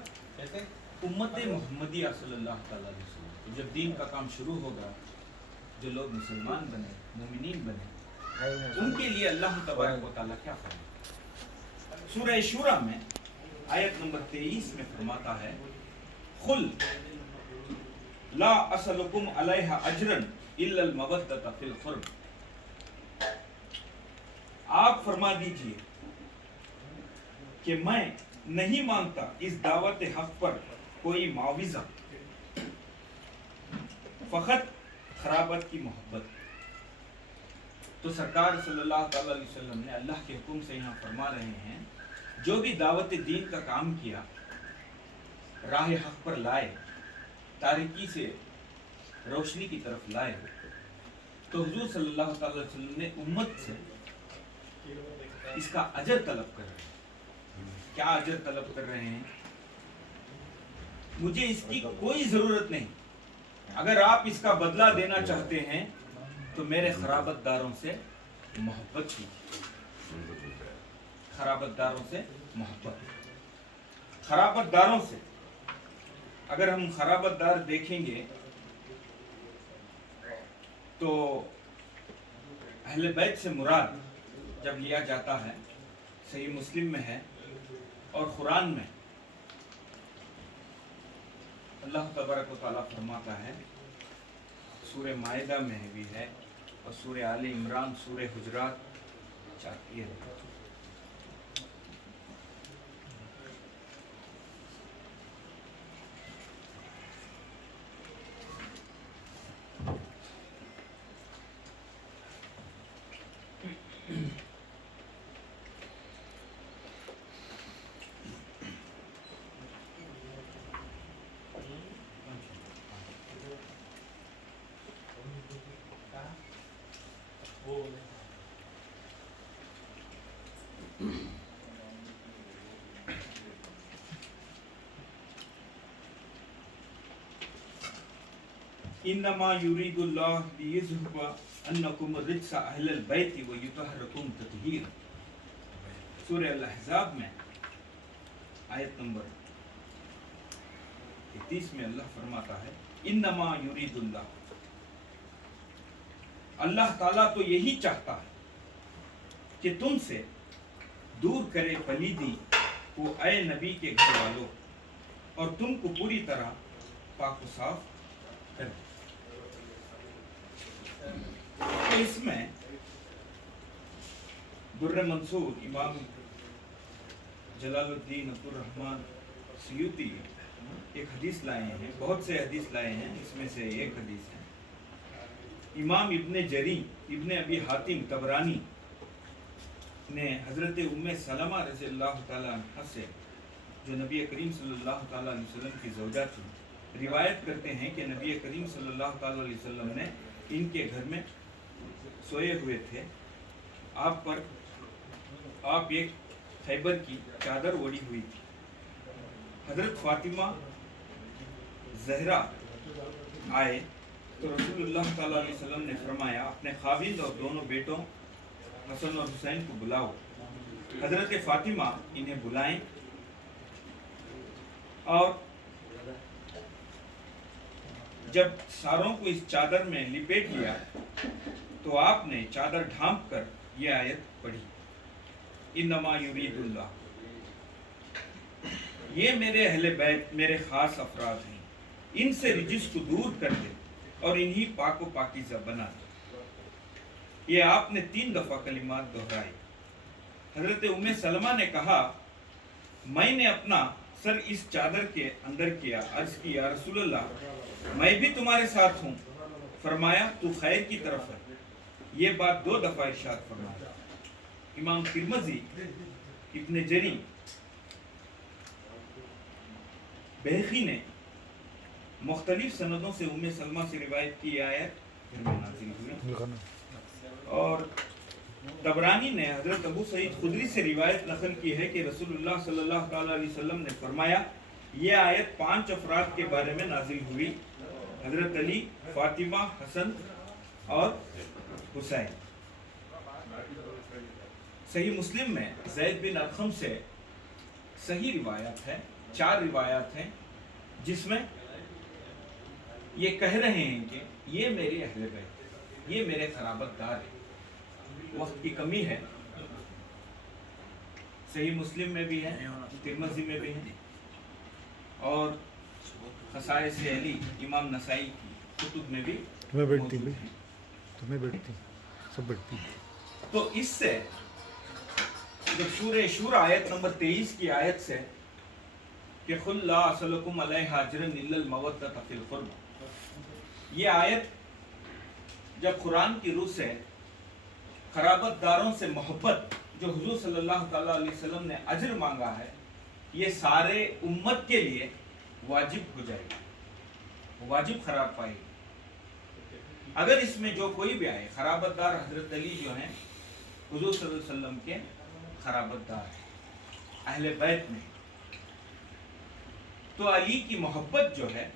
उम्मत मोहम्मदी सल्लल्लाहु अलैहि वसल्लम, तो जब दीन का काम शुरू होगा, जो लोग मुसलमान बने, मोमिनीन बने, उनके लिए अल्लाह तबारक व तआला क्या फरमाता है. सूरह शूरा में आयत नंबर 23 में फरमाता है, खुल ला असलुकुम अलैहा अजरन इल्लल मवद्दत फिल क़ुर्ब. आप फरमा दीजिए कि मैं नहीं मांगता इस दावत हक पर कोई मुआविजा, फकत खराबत की मोहब्बत. तो सरकार सल्लल्लाहु अलैहि वसल्लम ने अल्लाह के हुक्म से यहाँ फरमा रहे हैं, जो भी दावत दीन का काम किया, राह हक पर लाए, तारीकी से रोशनी की तरफ लाए, तो हुजूर सल्लल्लाहु अलैहि वसल्लम ने उम्मत से इसका अजर तलब कर रहे हैं. क्या अजर तलब कर रहे हैं? मुझे इसकी कोई जरूरत नहीं. अगर आप इसका बदला देना चाहते हैं तो मेरे खराबतदारों से मोहब्बत कीजिए. खराबतदारों से मोहब्बत. खराबतदारों से अगर हम खराबतदार देखेंगे तो अहले बैत से मुराद जब लिया जाता है, सही मुस्लिम में है और कुरान में अल्लाह तबारक व तआला फरमाता है, सूरह माइदा में भी है और सूरह आले इमरान, सूरह हुजरात चाहती है. इन्नमा युरीदुल्लाह लियुज़हिबा अन्नकुम रिज्सा अहलल बैति व युतहहिरकुम तत्हीरा. सूरह अल-अहज़ाब में आयत नंबर 31 में अल्लाह फरमाता है, इन्नमा युरीदुल्लाह, अल्लाह ताला तो यही चाहता है कि तुमसे दूर करे पलीदी को ऐ नबी के घर वालों, और तुमको पूरी तरह पाक साफ करे. तो इसमें दुर्र मंसूर इमाम जलालुद्दीन अब्दुल रहमान सयूती एक हदीस लाए हैं, बहुत से हदीस लाए हैं, इसमें से एक हदीस है। इमाम इब्ने जरी इब्ने अबी हातिम तबरानी ने हज़रत उम्मे सलमा रज़ियल्लाहु ताला अन्हा से, जो नबी करीम सल्लल्लाहु ताला अलैहि वसल्लम की ज़ौजा थी, रिवायत करते हैं कि नबी करीम सल्लल्लाहु ताला अलैहि वसल्लम ने इनके घर में सोए हुए थे। आप एक खैबर की चादर ओढ़ी हुई थी। हज़रत फातिमा ज़हरा आए तो रसूलुल्लाह सल्लल्लाहु अलैहि वसल्लम ने फरमाया, अपने खाविंद और दोनों बेटों हसन और हुसैन को बुलाओ। हज़रत फातिमा इन्हें बुलाएं और जब सारों को इस चादर में लिपेट लिया तो आपने चादर ढांप कर यह आयत पढ़ी, इन्नमा युरीदुल्लाह, ये मेरे अहले बैत मेरे खास अफराद हैं, इनसे रिजिस को दूर कर दे और इन्हीं पाको पाकीज़ा बना दे। ये आपने 3 दफ़ा कलिमात दोहराए। हज़रत उम्मे सलमा ने कहा, मैंने अपना सर इस चादर के अंदर किया, अर्ज की, या रसूलल्लाह, मैं भी तुम्हारे साथ हूँ। फरमाया, तू खैर की तरफ है। ये बात 2 दफ़ा इरशाद फरमाया। इमाम तिरमिज़ी इब्ने जरी बैहक़ी ने मुख्तलिफ सनदों से उम्मे सलमा से रिवायत की आयत घर में नाज़िल हुई, और तबरानी ने हज़रत अबू सईद खुदरी से रिवायत नकल की है कि रसूलुल्लाह सल्लल्लाहु ताला अलैहि वसल्लम ने फरमाया, यह आयत 5 अफराद के बारे में नाज़िल हुई, हज़रत अली, फातिमा, हसन और हुसैन। सही मुस्लिम में ज़ैद बिन अरक़म से सही रिवायत है, 4 रिवायत हैं, जिसमें ये कह रहे हैं कि ये मेरे अहले बैत, ये मेरे खराबतदार हैं। वक्त की कमी है, सही मुस्लिम में भी है, तिरमिज़ी में भी है, और खसाइस अली इमाम नसाई की कुतुब में भी मौजूद है। तुम्हें बैठती सब बैठती। तो इससे जब सूरह शूरा आयत नंबर 23 की आयत से कि खुल ला असलकुम अलैहा अजरन इल्लल मवद्दत फिल क़ुर्ब, ये आयत जब कुरान की रूह से खराबतदारों से मोहब्बत जो हुजूर सल्लल्लाहु ताला अलैहि वसल्लम ने अजर मांगा है, ये सारे उम्मत के लिए वाजिब हो जाएगी, वाजिब खराब पाएगी। अगर इसमें जो कोई भी आए, खराबतदार हजरत अली जो हैं हुजूर सल्लल्लाहु अलैहि वसल्लम के खराबतदार हैं, अहले बैत में, तो अली की मोहब्बत जो है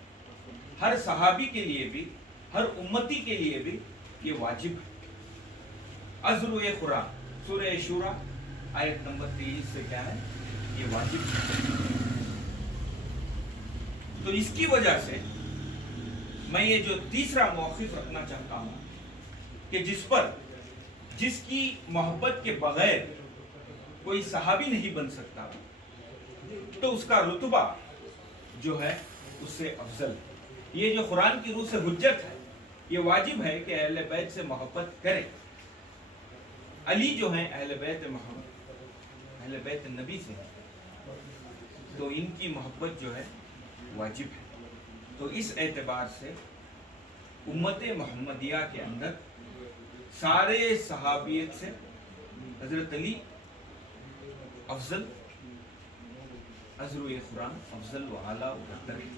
हर सहाबी के लिए भी, हर उम्मती के लिए भी ये वाजिब है। अज़्र कुरान सूरह शूरा आयत नंबर 23 से क्या है, ये वाजिब है। तो इसकी वजह से मैं ये जो तीसरा मौक़िफ़ रखना चाहता हूँ कि जिसकी मोहब्बत के बगैर कोई सहाबी नहीं बन सकता, तो उसका रुतबा जो है उससे अफजल है। ये जो कुरान की रूह से हुज्जत है, ये वाजिब है कि अहले बैत से मोहब्बत करें। अली जो हैं अहले बैत मोहम्मद, अहले बैत नबी से हैं, तो इनकी मोहब्बत जो है वाजिब है। तो इस एतबार से उम्मत मोहम्मदिया के अंदर सारे सहाबियत से हज़रत अली अफजल, अज़्र कुरान अफजल व आला व बरतर है।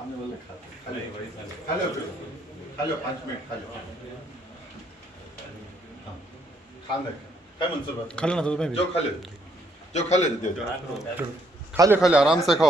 आने वाले खा लो 5 मिनट खा लो। हाँ खा ले, क्या मंसूर बात खा लेना तो तुम्हें भी। जो खा ले दे दो, खा ले आराम से खाओ।